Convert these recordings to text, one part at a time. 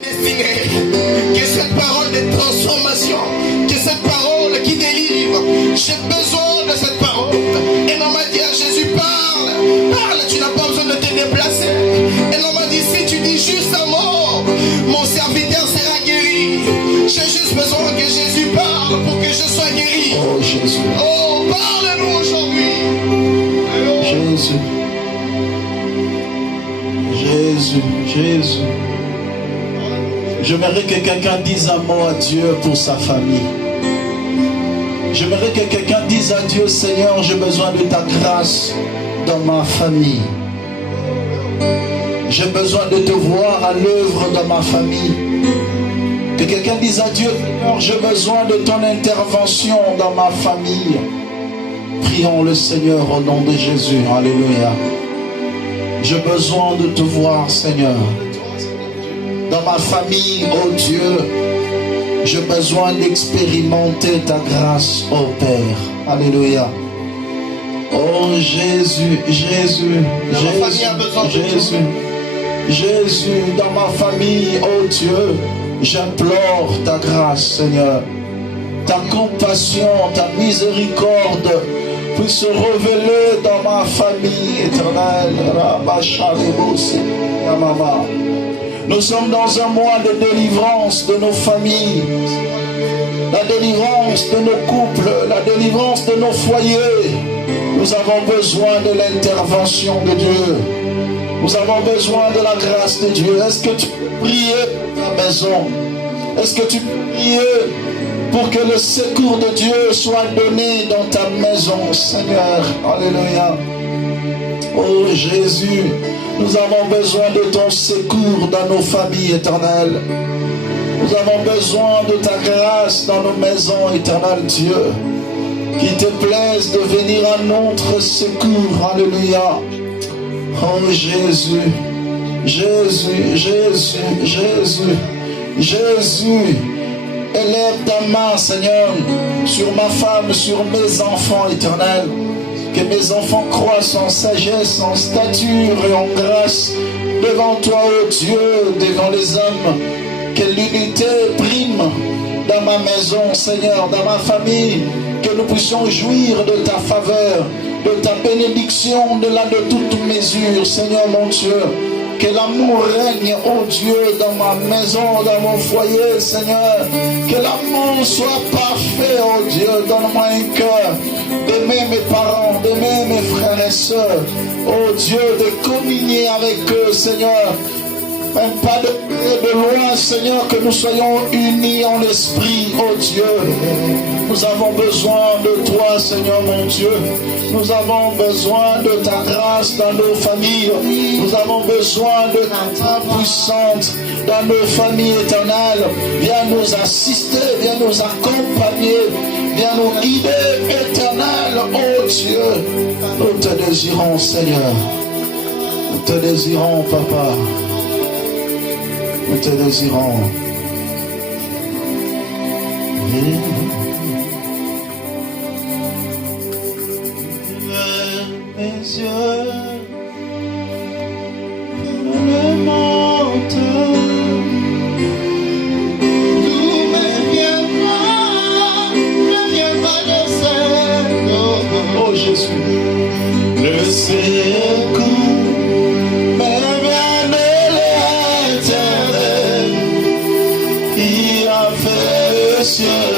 Que cette parole de transformation, que cette parole qui délivre, j'ai besoin de cette parole. Et l'on m'a dit à Jésus, parle, parle, tu n'as pas besoin de te déplacer. Et l'on m'a dit, si tu dis juste un mot, mon serviteur sera guéri. J'ai juste besoin que Jésus parle pour que je sois guéri. Oh Jésus. Oh, parle-nous aujourd'hui. Jésus. Jésus, Jésus. J'aimerais que quelqu'un dise un mot à Dieu pour sa famille. J'aimerais que quelqu'un dise à Dieu, Seigneur, j'ai besoin de ta grâce dans ma famille. J'ai besoin de te voir à l'œuvre dans ma famille. Que quelqu'un dise à Dieu, Seigneur, j'ai besoin de ton intervention dans ma famille. Prions le Seigneur au nom de Jésus. Alléluia. J'ai besoin de te voir, Seigneur. Dans ma famille, oh Dieu, j'ai besoin d'expérimenter ta grâce, oh Père. Alléluia. Oh Jésus, Jésus, Jésus, Jésus, dans ma famille, oh Dieu, j'implore ta grâce, Seigneur. Ta compassion, ta miséricorde puisse se révéler dans ma famille éternelle. Nous sommes dans un mois de délivrance de nos familles, la délivrance de nos couples, la délivrance de nos foyers. Nous avons besoin de l'intervention de Dieu. Nous avons besoin de la grâce de Dieu. Est-ce que tu peux prier pour ta maison? Est-ce que tu peux prier pour que le secours de Dieu soit donné dans ta maison, Seigneur? Alléluia. Oh Jésus, nous avons besoin de ton secours dans nos familles éternelles. Nous avons besoin de ta grâce dans nos maisons éternelles, Dieu. Qu'il te plaise de venir à notre secours. Alléluia. Oh Jésus, Jésus, Jésus, Jésus, Jésus. Élève ta main, Seigneur, sur ma femme, sur mes enfants éternels. Que mes enfants croissent en sagesse, en stature et en grâce devant toi, ô Dieu, devant les hommes. Que l'unité prime dans ma maison, Seigneur, dans ma famille. Que nous puissions jouir de ta faveur, de ta bénédiction, de toute mesure, Seigneur mon Dieu. Que l'amour règne, ô Dieu, dans ma maison, dans mon foyer, Seigneur. Que l'amour soit parfait, ô Dieu. Donne-moi un cœur d'aimer mes parents, d'aimer mes frères et sœurs. Ô Dieu, de communier avec eux, Seigneur. Même pas de loin, Seigneur, que nous soyons unis en esprit, oh Dieu. Nous avons besoin de toi, Seigneur mon Dieu. Nous avons besoin de ta grâce dans nos familles. Nous avons besoin de ta main puissante dans nos familles éternelles. Viens nous assister, viens nous accompagner, viens nous guider, éternel, oh Dieu. Nous te désirons, Seigneur. Nous te désirons, Papa. Nous te désirons. Mes yeux me montent. Tout me viendra de Seigneur. Oh Jésus, Le secours me vient de l'Éternel, qui a fait le ciel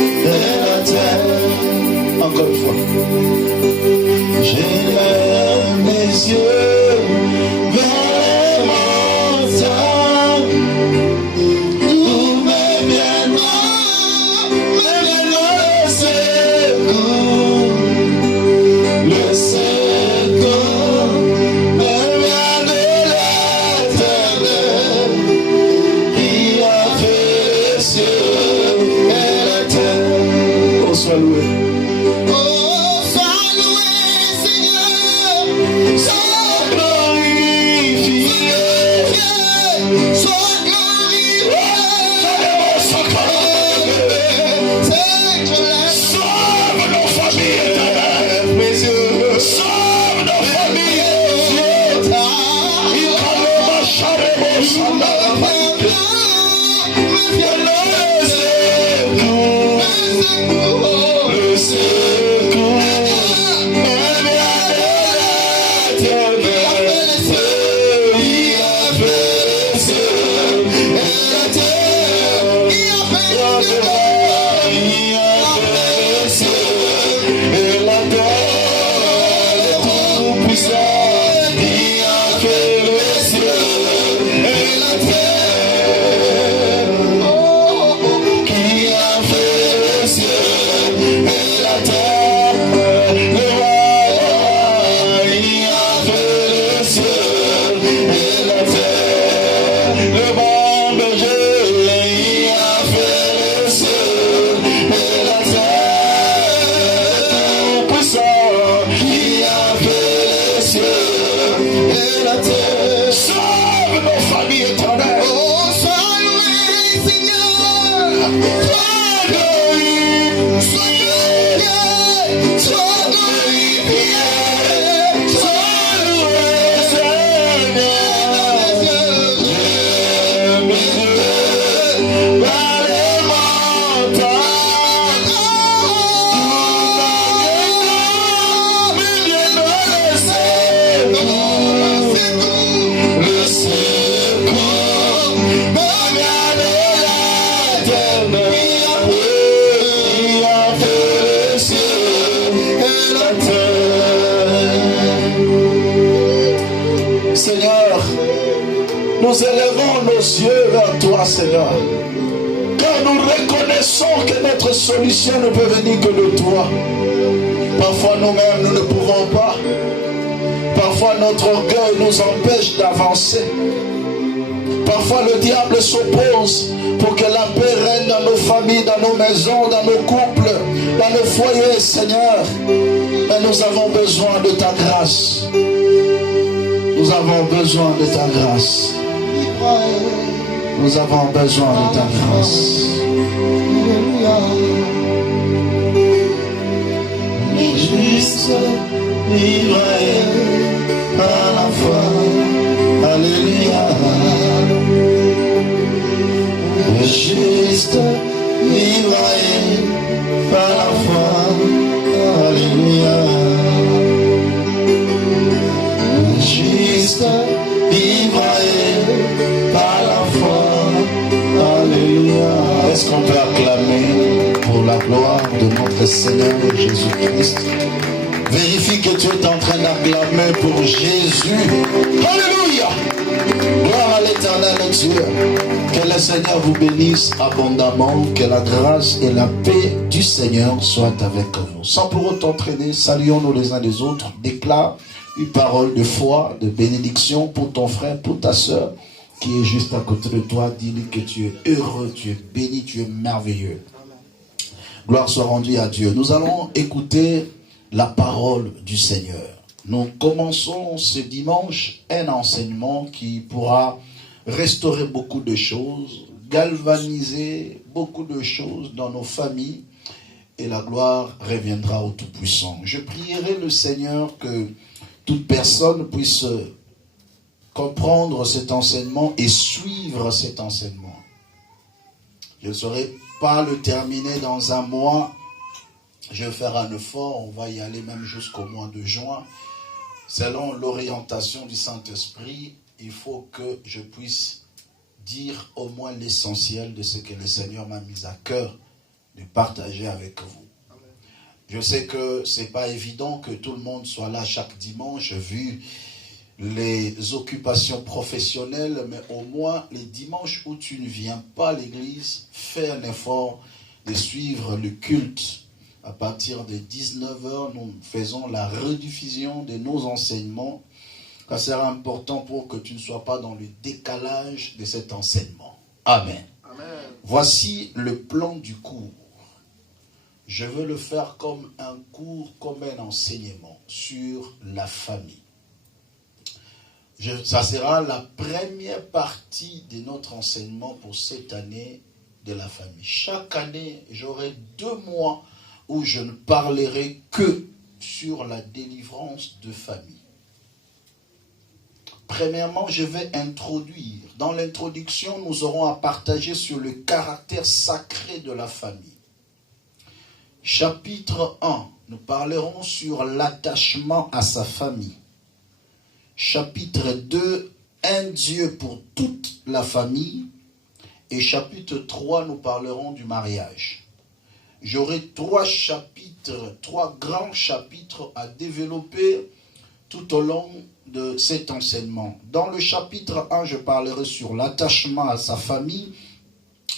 et la terre. encore une fois. J'élève mes yeux vers les montagnes, d'où me viendra le secours. Le secours me vient de l'Éternel, qui a fait les cieux et la terre. Oh, sois loué. Oh, sois loué, Seigneur, sois Nous élevons nos yeux vers toi, Seigneur. Car nous reconnaissons que notre solution ne peut venir que de toi. Parfois nous-mêmes, nous ne pouvons pas. Parfois notre orgueil nous empêche d'avancer. Parfois le diable s'oppose pour que la paix règne dans nos familles, dans nos maisons, dans nos couples, dans nos foyers, Seigneur. Mais nous avons besoin de ta grâce. Nous avons besoin de ta grâce. Nous avons besoin de ta grâce. Juste vivrai par la foi. Alléluia. Juste vivrai par la foi. Alléluia. Juste vivrai par la foi. Alléluia. Est-ce qu'on peut acclamer pour la gloire de notre Seigneur Jésus-Christ? Vérifie que tu es en train d'acclamer pour Jésus. Alléluia. Gloire à l'Éternel Dieu. Que le Seigneur vous bénisse abondamment. Que la grâce et la paix du Seigneur soient avec vous. Sans pour autant traîner, saluons-nous les uns les autres. Déclare une parole de foi, de bénédiction pour ton frère, pour ta soeur qui est juste à côté de toi. Dis-lui que tu es heureux, tu es béni, tu es merveilleux. Gloire soit rendue à Dieu. Nous allons écouter la parole du Seigneur. Nous commençons ce dimanche un enseignement qui pourra restaurer beaucoup de choses, galvaniser beaucoup de choses dans nos familles et la gloire reviendra au Tout-Puissant. Je prierai le Seigneur que toute personne puisse comprendre cet enseignement et suivre cet enseignement. Je ne saurais pas le terminer dans un mois. Je vais faire un effort, on va y aller même jusqu'au mois de juin. Selon l'orientation du Saint-Esprit, il faut que je puisse dire au moins l'essentiel de ce que le Seigneur m'a mis à cœur de partager avec vous. Je sais que ce n'est pas évident que tout le monde soit là chaque dimanche, vu les occupations professionnelles, mais au moins les dimanches où tu ne viens pas à l'église, fais un effort de suivre le culte. À partir de 19h, nous faisons la rediffusion de nos enseignements. Ça sera important pour que tu ne sois pas dans le décalage de cet enseignement. Amen. Amen. Voici le plan du cours. Je veux le faire comme un cours, comme un enseignement sur la famille. Ça sera la première partie de notre enseignement pour cette année de la famille. Chaque année, j'aurai 2 mois où je ne parlerai que sur la délivrance de famille. Premièrement, je vais introduire. Dans l'introduction, nous aurons à partager sur le caractère sacré de la famille. Chapitre 1, nous parlerons sur l'attachement à sa famille. Chapitre 2, un Dieu pour toute la famille. et chapitre 3, nous parlerons du mariage. J'aurai 3 chapitres, 3 grands chapitres à développer tout au long de cet enseignement. Dans le chapitre 1, je parlerai sur l'attachement à sa famille.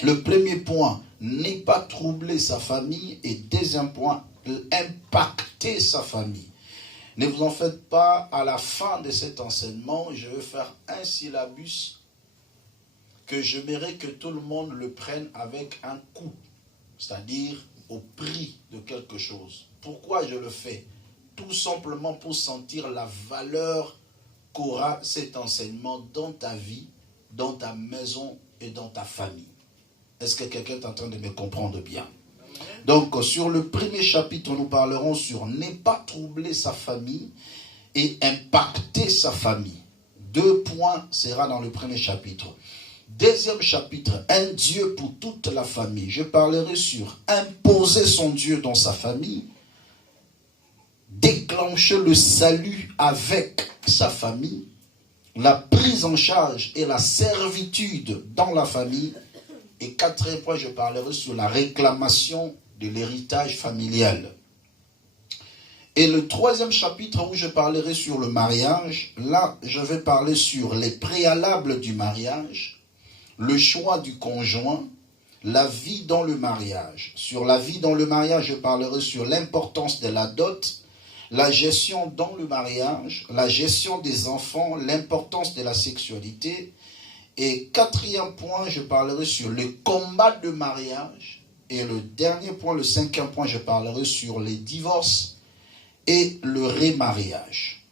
Le premier point, n'est pas troubler sa famille. Et deuxième point, impacter sa famille. Ne vous en faites pas, à la fin de cet enseignement, je vais faire un syllabus que j'aimerais que tout le monde le prenne avec un coût, c'est-à-dire au prix de quelque chose. Pourquoi je le fais? Tout simplement pour sentir la valeur qu'aura cet enseignement dans ta vie, dans ta maison et dans ta famille. Est-ce que quelqu'un est en train de me comprendre bien? Donc, sur le premier chapitre, nous parlerons sur ne pas troubler sa famille et impacter sa famille. 2 points sera dans le premier chapitre. Deuxième chapitre, un Dieu pour toute la famille. Je parlerai sur imposer son Dieu dans sa famille, déclencher le salut avec sa famille, la prise en charge et la servitude dans la famille. Et 4e point, je parlerai sur la réclamation de l'héritage familial. Et le 3e chapitre où je parlerai sur le mariage, là, je vais parler sur les préalables du mariage, le choix du conjoint, la vie dans le mariage. Sur la vie dans le mariage, je parlerai sur l'importance de la dot, la gestion dans le mariage, la gestion des enfants, l'importance de la sexualité. Et 4e point, je parlerai sur le combat de mariage. Et le dernier point, le 5e point, je parlerai sur les divorces et le remariage.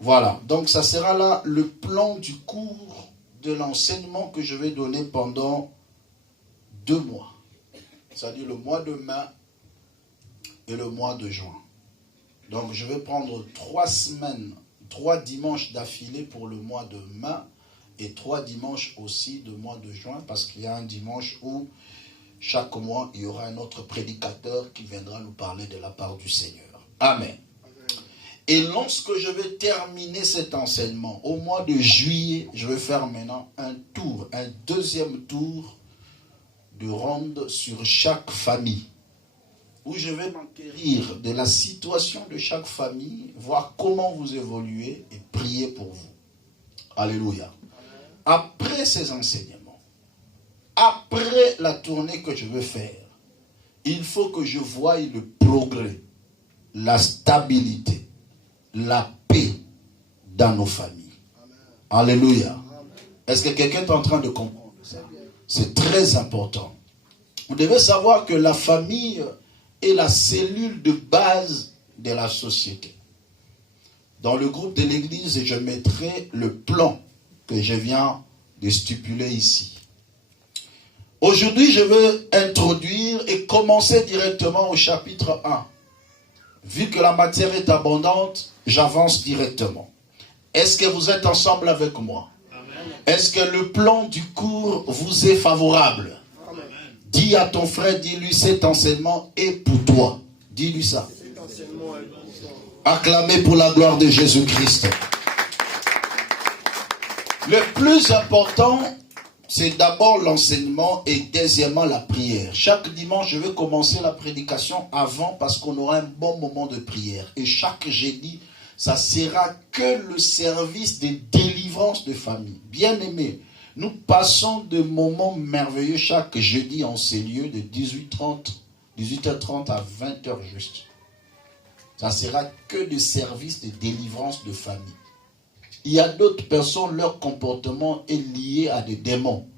Voilà, donc ça sera là le plan du cours de l'enseignement que je vais donner pendant 2 mois. C'est-à-dire le mois de mai et le mois de juin. Donc je vais prendre 3 semaines, 3 dimanches d'affilée pour le mois de mai et 3 dimanches aussi de mois de juin, parce qu'il y a un dimanche où chaque mois il y aura un autre prédicateur qui viendra nous parler de la part du Seigneur. Amen. Et lorsque je vais terminer cet enseignement, au mois de juillet, je vais faire maintenant un tour, un 2e tour de ronde sur chaque famille, où je vais m'enquérir de la situation de chaque famille, voir comment vous évoluez et prier pour vous. Alléluia. Après ces enseignements, après la tournée que je veux faire, il faut que je voie le progrès, la stabilité, la paix dans nos familles. Amen. Alléluia. Est-ce que quelqu'un est en train de comprendre ça? C'est très important. Vous devez savoir que la famille est la cellule de base de la société. Dans le groupe de l'église, je mettrai le plan que je viens de stipuler ici. Aujourd'hui, je veux introduire et commencer directement au chapitre 1. Vu que la matière est abondante, j'avance directement. Est-ce que vous êtes ensemble avec moi? Est-ce que le plan du cours vous est favorable? Amen. Dis à ton frère, dis-lui, cet enseignement est pour toi. Dis-lui ça. Acclamez pour la gloire de Jésus-Christ. Le plus important, c'est d'abord l'enseignement et deuxièmement la prière. Chaque dimanche, je vais commencer la prédication avant parce qu'on aura un bon moment de prière. Et chaque jeudi, ça sera que le service de délivrance de famille. Bien-aimés, nous passons de moments merveilleux chaque jeudi en ces lieux de 18h30 à 20h juste. Ça sera que des services de délivrance de famille. Il y a d'autres personnes, leur comportement est lié à des démons.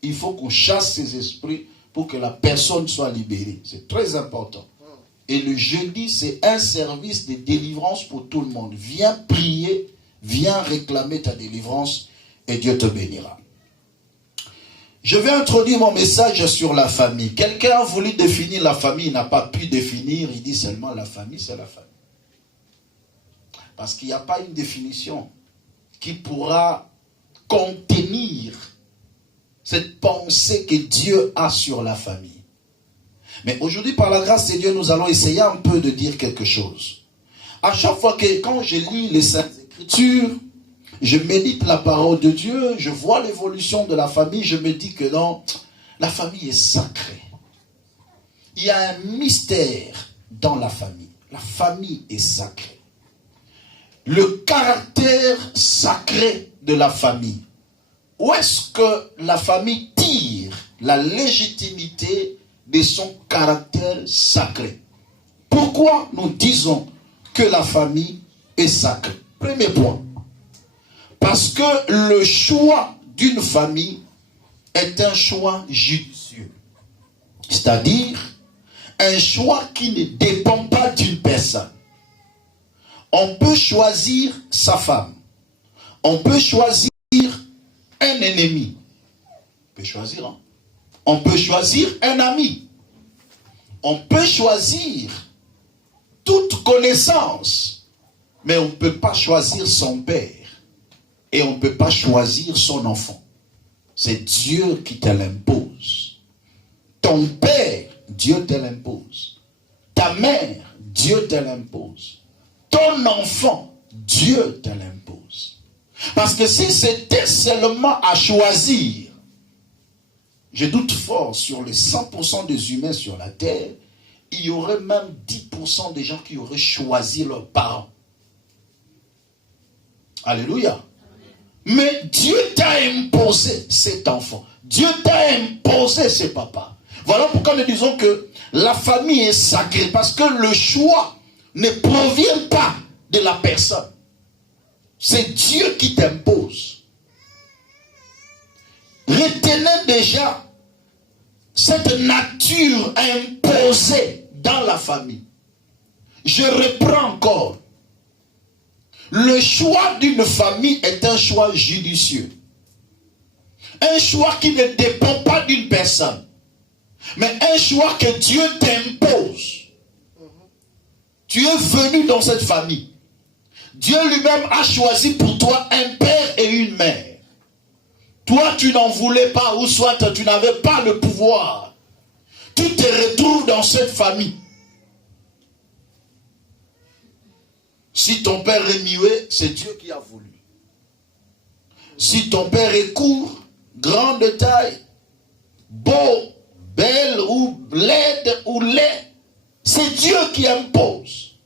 Il faut qu'on chasse ces esprits pour que la personne soit libérée. C'est très important. Et le jeudi, c'est un service de délivrance pour tout le monde. Viens prier, viens réclamer ta délivrance et Dieu te bénira. Je vais introduire mon message sur la famille. Quelqu'un a voulu définir la famille, il n'a pas pu définir, il dit seulement la famille, c'est la famille. Parce qu'il n'y a pas une définition qui pourra contenir cette pensée que Dieu a sur la famille. Mais aujourd'hui, par la grâce de Dieu, nous allons essayer un peu de dire quelque chose. À chaque fois que, quand je lis les Saintes Écritures, je médite la parole de Dieu, je vois l'évolution de la famille, je me dis que non, la famille est sacrée. Il y a un mystère dans la famille. La famille est sacrée. Le caractère sacré de la famille. Où est-ce que la famille tire la légitimité de son caractère sacré? Pourquoi nous disons que la famille est sacrée? Premier point. Parce que le choix d'une famille est un choix judicieux. C'est-à-dire un choix qui ne dépend pas d'une personne. On peut choisir sa femme. On peut choisir un ennemi. On peut choisir, hein? On peut choisir un ami. On peut choisir toute connaissance. Mais on ne peut pas choisir son père. Et on ne peut pas choisir son enfant. C'est Dieu qui te l'impose. Ton père, Dieu te l'impose. Ta mère, Dieu te l'impose. Ton enfant, Dieu te l'impose. Parce que si c'était seulement à choisir, je doute fort sur les 100% des humains sur la terre, il y aurait même 10% des gens qui auraient choisi leurs parents. Alléluia. Mais Dieu t'a imposé cet enfant. Dieu t'a imposé ce papa. Voilà pourquoi nous disons que la famille est sacrée. Parce que le choix ne provient pas de la personne. C'est Dieu qui t'impose. Retenez déjà cette nature imposée dans la famille. Je reprends encore. Le choix d'une famille est un choix judicieux. Un choix qui ne dépend pas d'une personne. Mais un choix que Dieu t'impose. Tu es venu dans cette famille. Dieu lui-même a choisi pour toi un père et une mère. Toi, tu n'en voulais pas, ou soit tu n'avais pas le pouvoir. Tu te retrouves dans cette famille. Si ton père est muet, c'est Dieu qui a voulu. Si ton père est court, grand de taille, beau, belle ou laide ou laid, c'est Dieu qui impose.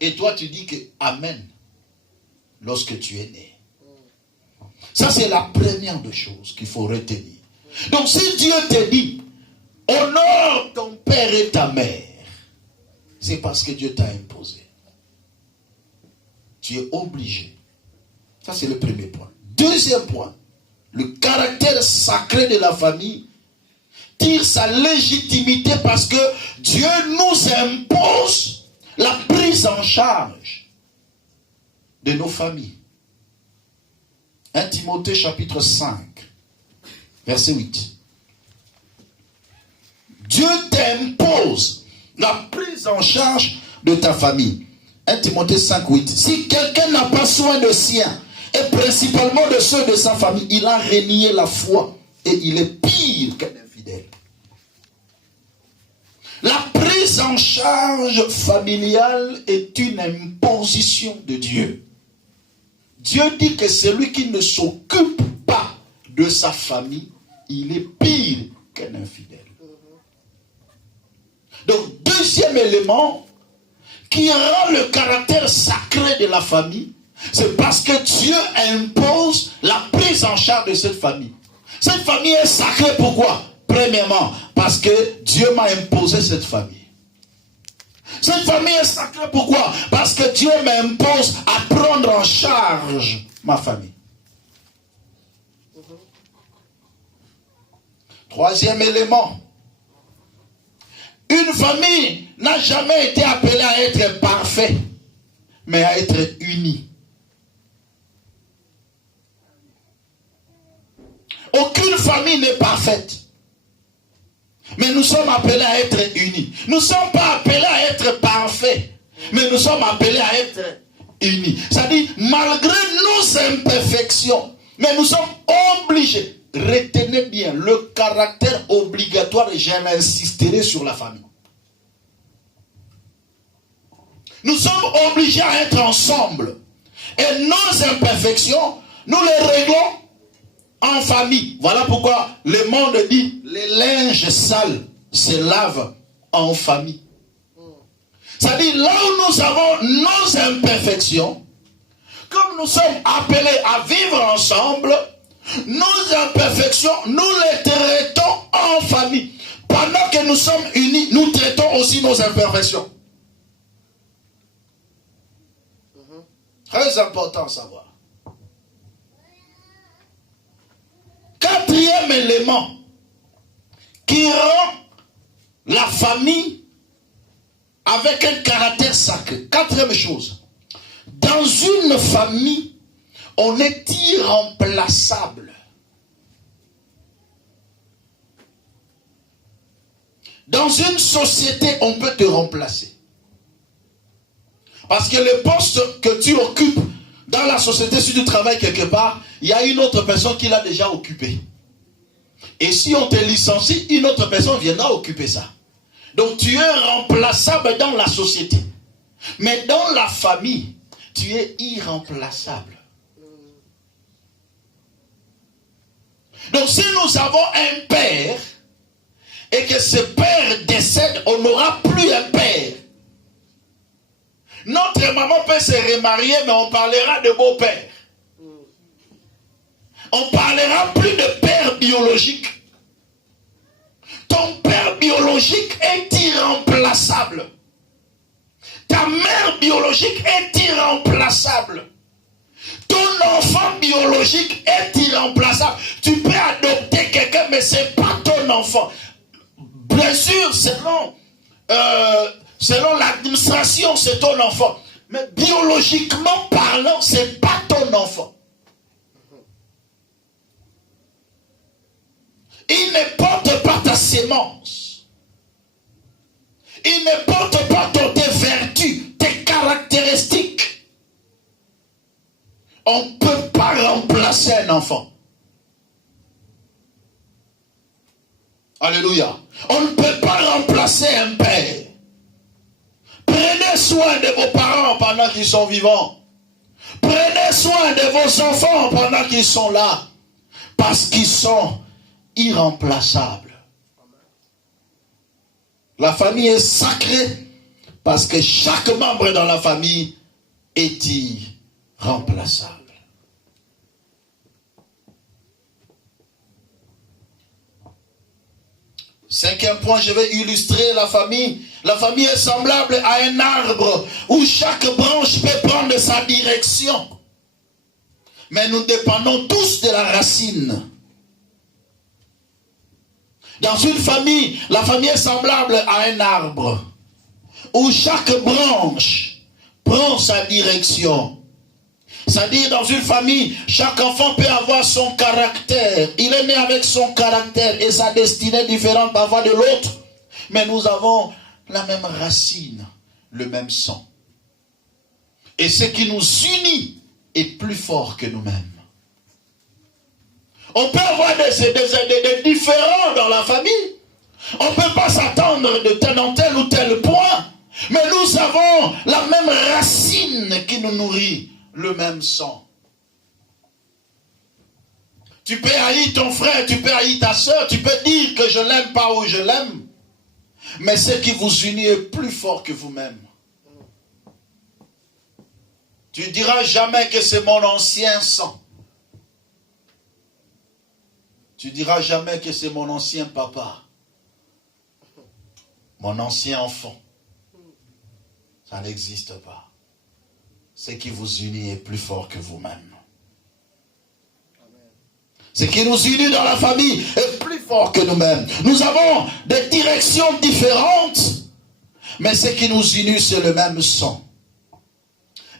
Et toi, tu dis que Amen lorsque tu es né. Ça, c'est la première des choses qu'il faut retenir. Donc, si Dieu te dit, honore ton père et ta mère, c'est parce que Dieu t'a imposé. Tu es obligé. Ça, c'est le premier point. Deuxième point, le caractère sacré de la famille tire sa légitimité parce que Dieu nous impose la prise en charge de nos familles. 1 Timothée chapitre 5, verset 8. Dieu t'impose la prise en charge de ta famille. 1 Timothée 5, 8. Si quelqu'un n'a pas soin de sien, et principalement de ceux de sa famille, il a renié la foi et il est pire qu'un infidèle. La prise en charge familiale est une imposition de Dieu. Dieu dit que celui qui ne s'occupe pas de sa famille, il est pire qu'un infidèle. Donc, deuxième élément qui rend le caractère sacré de la famille, c'est parce que Dieu impose la prise en charge de cette famille. Cette famille est sacrée, pourquoi? Premièrement, parce que Dieu m'a imposé cette famille. Cette famille est sacrée, pourquoi? Parce que Dieu m'impose à prendre en charge ma famille. Troisième élément. Une famille n'a jamais été appelée à être parfaite, mais à être unie. Aucune famille n'est parfaite. Mais nous sommes appelés à être unis. Nous ne sommes pas appelés à être parfaits. Mais nous sommes appelés à être unis. C'est-à-dire, malgré nos imperfections, mais nous sommes obligés. Retenez bien le caractère obligatoire, et j'insisterai sur la famille. Nous sommes obligés à être ensemble. Et nos imperfections, nous les réglons en famille. Voilà pourquoi le monde dit les linges sales se lavent en famille. C'est-à-dire là où nous avons nos imperfections, comme nous sommes appelés à vivre ensemble, nos imperfections, nous les traitons en famille. Pendant que nous sommes unis, nous traitons aussi nos imperfections. Très important à savoir. Quatrième élément qui rend la famille avec un caractère sacré. Quatrième chose. Dans une famille, on est irremplaçable. Dans une société, on peut te remplacer. Parce que le poste que tu occupes dans la société, si tu travailles quelque part, il y a une autre personne qui l'a déjà occupé. Et si on te licencie, une autre personne viendra occuper ça. Donc tu es remplaçable dans la société. Mais dans la famille, tu es irremplaçable. Donc si nous avons un père, et que ce père décède, on n'aura plus un père. Notre maman peut se remarier, mais on parlera de beau-père. On parlera plus de père biologique. Ton père biologique est irremplaçable. Ta mère biologique est irremplaçable. Ton enfant biologique est irremplaçable. Tu peux adopter quelqu'un, mais ce n'est pas ton enfant. Bien sûr, selon l'administration, c'est ton enfant. Mais biologiquement parlant, ce n'est pas ton enfant. Il ne porte pas ta sémence. Il ne porte pas tes vertus, tes caractéristiques. On ne peut pas remplacer un enfant. Alléluia. On ne peut pas remplacer un père. Prenez soin de vos parents pendant qu'ils sont vivants. Prenez soin de vos enfants pendant qu'ils sont là. Parce qu'ils sont irremplaçables. La famille est sacrée parce que chaque membre dans la famille est irremplaçable. Cinquième point, je vais illustrer la famille. La famille est semblable à un arbre où chaque branche peut prendre sa direction. Mais nous dépendons tous de la racine. Dans une famille, la famille est semblable à un arbre où chaque branche prend sa direction. C'est-à-dire, dans une famille, chaque enfant peut avoir son caractère. Il est né avec son caractère et sa destinée différente parfois de l'autre. Mais nous avons la même racine, le même sang. Et ce qui nous unit est plus fort que nous-mêmes. On peut avoir des différends dans la famille. On ne peut pas s'attendre dans tel ou tel point. Mais nous avons la même racine qui nous nourrit. Le même sang. Tu peux haïr ton frère, tu peux haïr ta soeur, tu peux dire que je l'aime pas ou je l'aime. Mais ce qui vous unit est plus fort que vous-même. Tu ne diras jamais que c'est mon ancien sang. Tu ne diras jamais que c'est mon ancien papa. Mon ancien enfant. Ça n'existe pas. Ce qui vous unit est plus fort que vous-même. Ce qui nous unit dans la famille est plus fort que nous-mêmes. Nous avons des directions différentes, mais ce qui nous unit, c'est le même sang.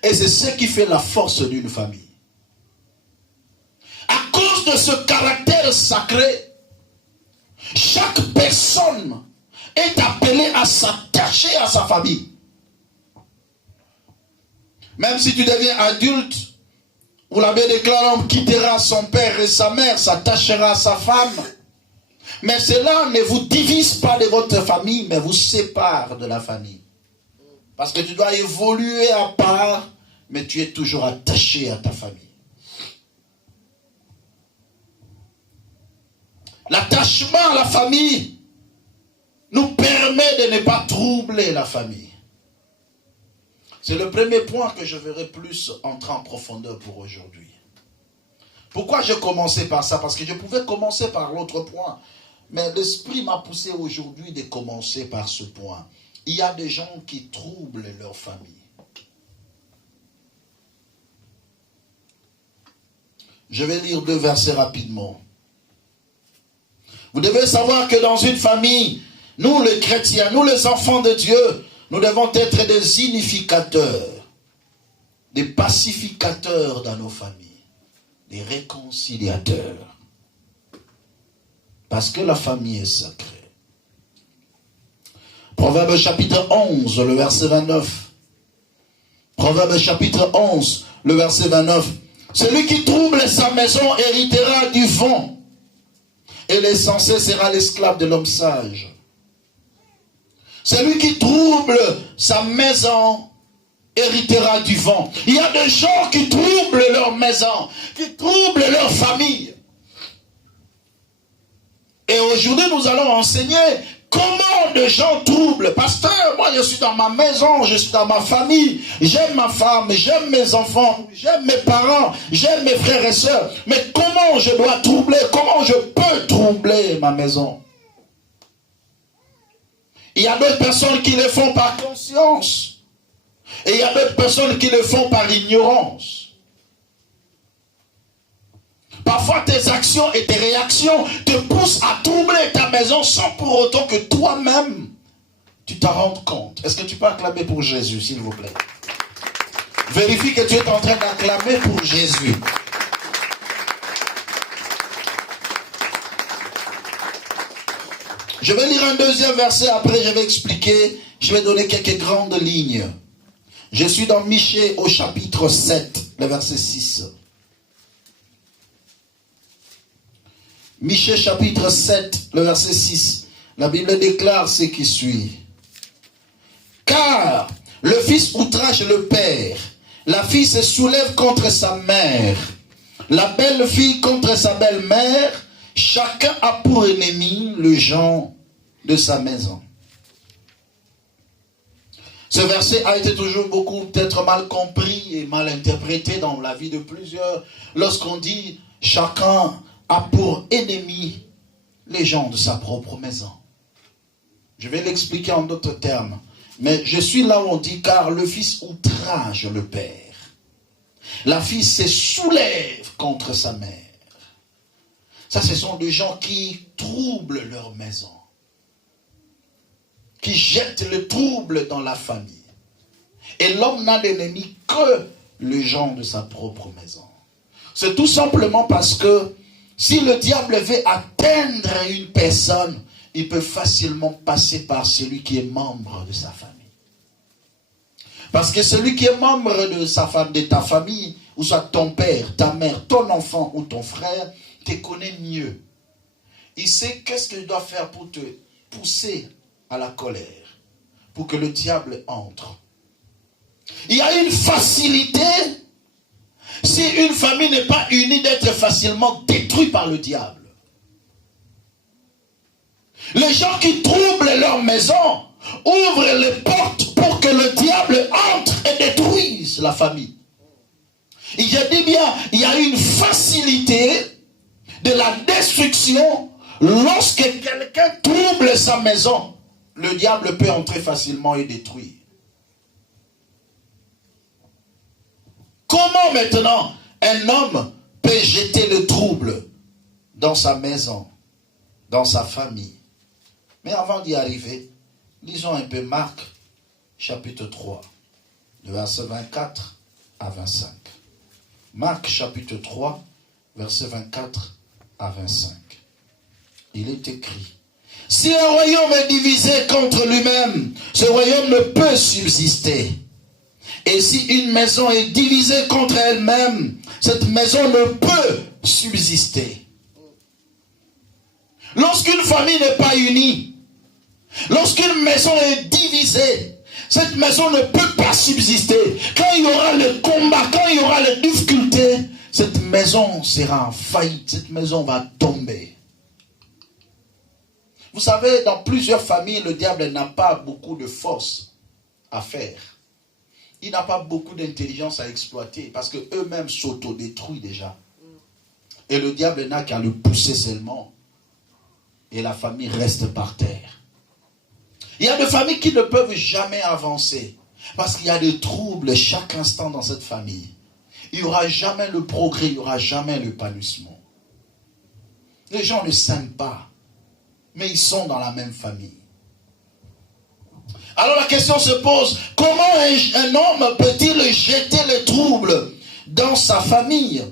Et c'est ce qui fait la force d'une famille. À cause de ce caractère sacré, chaque personne est appelée à s'attacher à sa famille. Même si tu deviens adulte, vous l'avez déclaré, on quittera son père et sa mère, s'attachera à sa femme. Mais cela ne vous divise pas de votre famille, mais vous sépare de la famille. Parce que tu dois évoluer à part, mais tu es toujours attaché à ta famille. L'attachement à la famille nous permet de ne pas troubler la famille. C'est le premier point que je verrai plus entrer en profondeur pour aujourd'hui. Pourquoi j'ai commencé par ça? Parce que je pouvais commencer par l'autre point. Mais l'Esprit m'a poussé aujourd'hui de commencer par ce point. Il y a des gens qui troublent leur famille. Je vais lire 2 versets rapidement. Vous devez savoir que dans une famille, nous les chrétiens, nous les enfants de Dieu, nous devons être des unificateurs, des pacificateurs dans nos familles, des réconciliateurs. Parce que la famille est sacrée. Proverbe chapitre 11, le verset 29. Proverbe chapitre 11, le verset 29. Celui qui trouble sa maison héritera du vent, et l'insensé sera l'esclave de l'homme sage. Celui qui trouble sa maison héritera du vent. Il y a des gens qui troublent leur maison, qui troublent leur famille. Et aujourd'hui, nous allons enseigner comment des gens troublent. Pasteur, moi je suis dans ma maison, je suis dans ma famille, j'aime ma femme, j'aime mes enfants, j'aime mes parents, j'aime mes frères et sœurs. Mais comment je dois troubler, comment je peux troubler ma maison? Il y a d'autres personnes qui le font par conscience. Et il y a d'autres personnes qui le font par ignorance. Parfois tes actions et tes réactions te poussent à troubler ta maison sans pour autant que toi-même tu t'en rendes compte. Est-ce que tu peux acclamer pour Jésus, s'il vous plaît? Vérifie que tu es en train d'acclamer pour Jésus. Je vais lire un deuxième verset, après je vais expliquer, je vais donner quelques grandes lignes. Je suis dans Michée au chapitre 7, le verset 6. Michée chapitre 7, le verset 6. La Bible déclare ce qui suit. Car le fils outrage le père, la fille se soulève contre sa mère, la belle-fille contre sa belle-mère, chacun a pour ennemi le gens de sa maison. Ce verset a été toujours beaucoup peut-être mal compris et mal interprété dans la vie de plusieurs. Lorsqu'on dit chacun a pour ennemi les gens de sa propre maison. Je vais l'expliquer en d'autres termes. Mais je suis là où on dit car le fils outrage le père. La fille se soulève contre sa mère. Ça, ce sont des gens qui troublent leur maison. Qui jettent le trouble dans la famille. Et l'homme n'a d'ennemi que les gens de sa propre maison. C'est tout simplement parce que si le diable veut atteindre une personne, il peut facilement passer par celui qui est membre de sa famille. Parce que celui qui est membre de sa femme, de ta famille, ou soit ton père, ta mère, ton enfant ou ton frère, te connaît mieux. Il sait qu'est-ce qu'il doit faire pour te pousser à la colère, pour que le diable entre. Il y a une facilité, si une famille n'est pas unie, d'être facilement détruite par le diable. Les gens qui troublent leur maison ouvrent les portes pour que le diable entre et détruise la famille. Et je dis bien, il y a une facilité de la destruction lorsque quelqu'un trouble sa maison. Le diable peut entrer facilement et détruire. Comment maintenant un homme peut jeter le trouble dans sa maison, dans sa famille? Mais avant d'y arriver, lisons un peu Marc, chapitre 3, de verset 24 à 25. Marc, chapitre 3, verset 24 à 25. Il est écrit: si un royaume est divisé contre lui-même, ce royaume ne peut subsister. Et si une maison est divisée contre elle-même, cette maison ne peut subsister. Lorsqu'une famille n'est pas unie, lorsqu'une maison est divisée, cette maison ne peut pas subsister. Quand il y aura le combat, quand il y aura les difficultés, cette maison sera en faillite, cette maison va tomber. Vous savez, dans plusieurs familles, le diable n'a pas beaucoup de force à faire. Il n'a pas beaucoup d'intelligence à exploiter parce qu'eux-mêmes s'autodétruisent déjà. Et le diable n'a qu'à le pousser seulement. Et la famille reste par terre. Il y a des familles qui ne peuvent jamais avancer parce qu'il y a des troubles chaque instant dans cette famille. Il n'y aura jamais le progrès, il n'y aura jamais l'épanouissement. Les gens ne s'aiment pas, mais ils sont dans la même famille. Alors la question se pose, comment un homme peut-il jeter les troubles dans sa famille?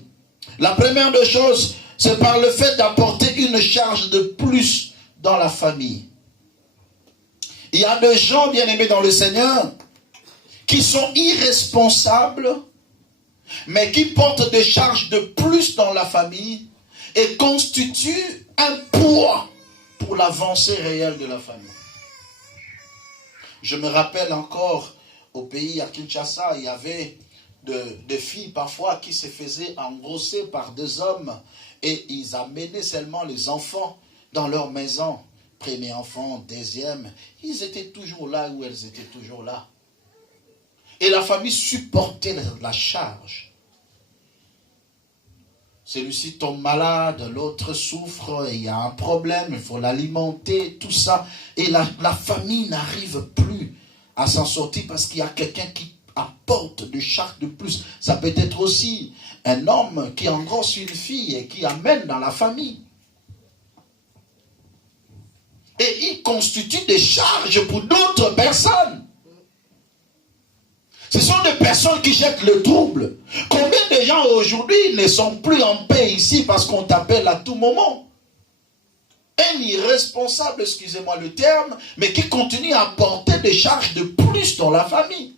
La première des choses, c'est par le fait d'apporter une charge de plus dans la famille. Il y a des gens bien-aimés dans le Seigneur qui sont irresponsables, mais qui portent des charges de plus dans la famille et constituent un poids pour l'avancée réelle de la famille. Je me rappelle encore au pays, à Kinshasa, il y avait des filles parfois qui se faisaient engrosser par des hommes et ils amenaient seulement les enfants dans leur maison. Premier enfant, deuxième, ils étaient toujours là où elles étaient toujours là. Et la famille supportait la charge. Celui-ci tombe malade, l'autre souffre, il y a un problème, il faut l'alimenter, tout ça. Et la famille n'arrive plus à s'en sortir parce qu'il y a quelqu'un qui apporte des charges de plus. Ça peut être aussi un homme qui engrosse une fille et qui amène dans la famille. Et il constitue des charges pour d'autres personnes. Ce sont des personnes qui jettent le trouble. Combien de gens aujourd'hui ne sont plus en paix ici parce qu'on t'appelle à tout moment? Un irresponsable, excusez-moi le terme, mais qui continue à porter des charges de plus dans la famille.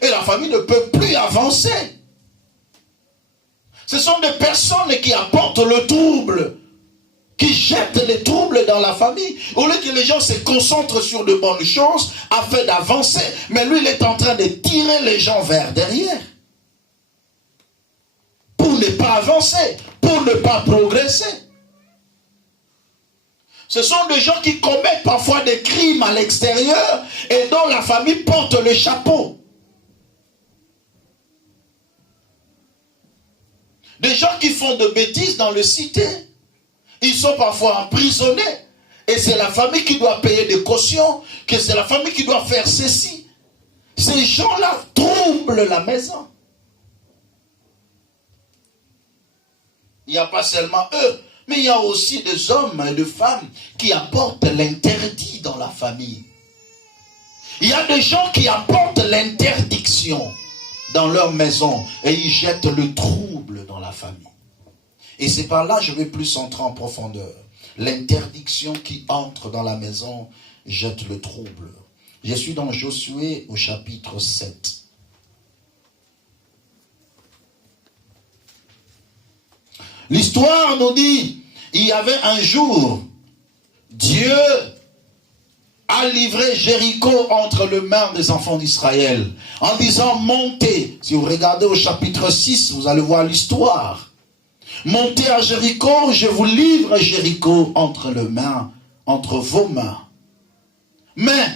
Et la famille ne peut plus avancer. Ce sont des personnes qui apportent le trouble, qui jettent les troubles dans la famille, au lieu que les gens se concentrent sur de bonnes choses afin d'avancer. Mais lui, il est en train de tirer les gens vers derrière. Pour ne pas avancer, pour ne pas progresser. Ce sont des gens qui commettent parfois des crimes à l'extérieur et dont la famille porte le chapeau. Des gens qui font de bêtises dans le cité. Ils sont parfois emprisonnés. Et c'est la famille qui doit payer des cautions. Que c'est la famille qui doit faire ceci. Ces gens-là troublent la maison. Il n'y a pas seulement eux. Mais il y a aussi des hommes et des femmes qui apportent l'interdit dans la famille. Il y a des gens qui apportent l'interdiction dans leur maison. Et ils jettent le trouble dans la famille. Et c'est par là que je vais plus entrer en profondeur. L'interdiction qui entre dans la maison jette le trouble. Je suis dans Josué au chapitre 7. L'histoire nous dit, il y avait un jour, Dieu a livré Jéricho entre les mains des enfants d'Israël, en disant, montez. Si vous regardez au chapitre 6, vous allez voir l'histoire. Montez à Jéricho, je vous livre Jéricho entre vos mains. Mais,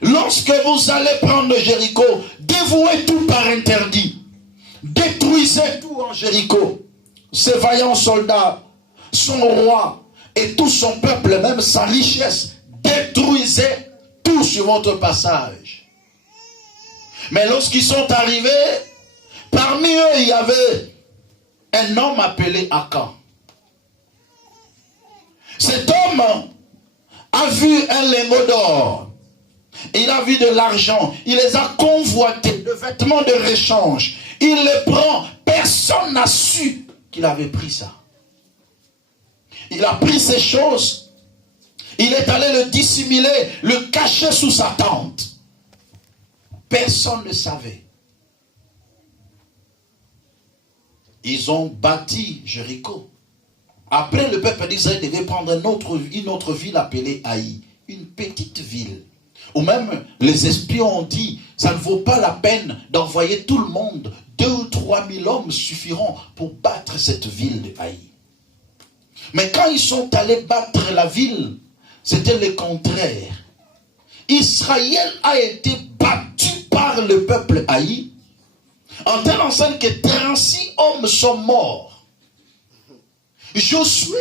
lorsque vous allez prendre Jéricho, dévouez tout par interdit. Détruisez tout en Jéricho. Ses vaillants soldats, son roi et tout son peuple, même sa richesse. Détruisez tout sur votre passage. Mais lorsqu'ils sont arrivés, parmi eux, il y avait un homme appelé Akan. Cet homme a vu un lingot d'or. Il a vu de l'argent. Il les a convoités, de vêtements de rechange. Il les prend. Personne n'a su qu'il avait pris ça. Il a pris ces choses. Il est allé le dissimuler, le cacher sous sa tente. Personne ne savait. Ils ont bâti Jéricho. Après, le peuple d'Israël devait prendre une autre ville appelée Haï. Une petite ville Ou même les espions ont dit, ça ne vaut pas la peine d'envoyer tout le monde. 2 ou 3 000 hommes suffiront pour battre cette ville de Haï. Mais quand ils sont allés battre la ville, c'était le contraire. Israël a été battu par le peuple Haï, en telle enseigne que 36 hommes sont morts. Josué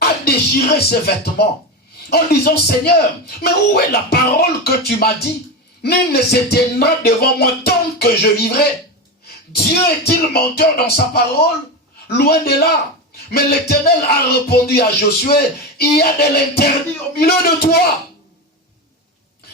a déchiré ses vêtements en disant, Seigneur, mais où est la parole que tu m'as dit? Nul ne s'éteindra devant moi tant que je vivrai. Dieu est-il menteur dans sa parole? Loin de là. Mais l'Éternel a répondu à Josué, il y a de l'interdit au milieu de toi.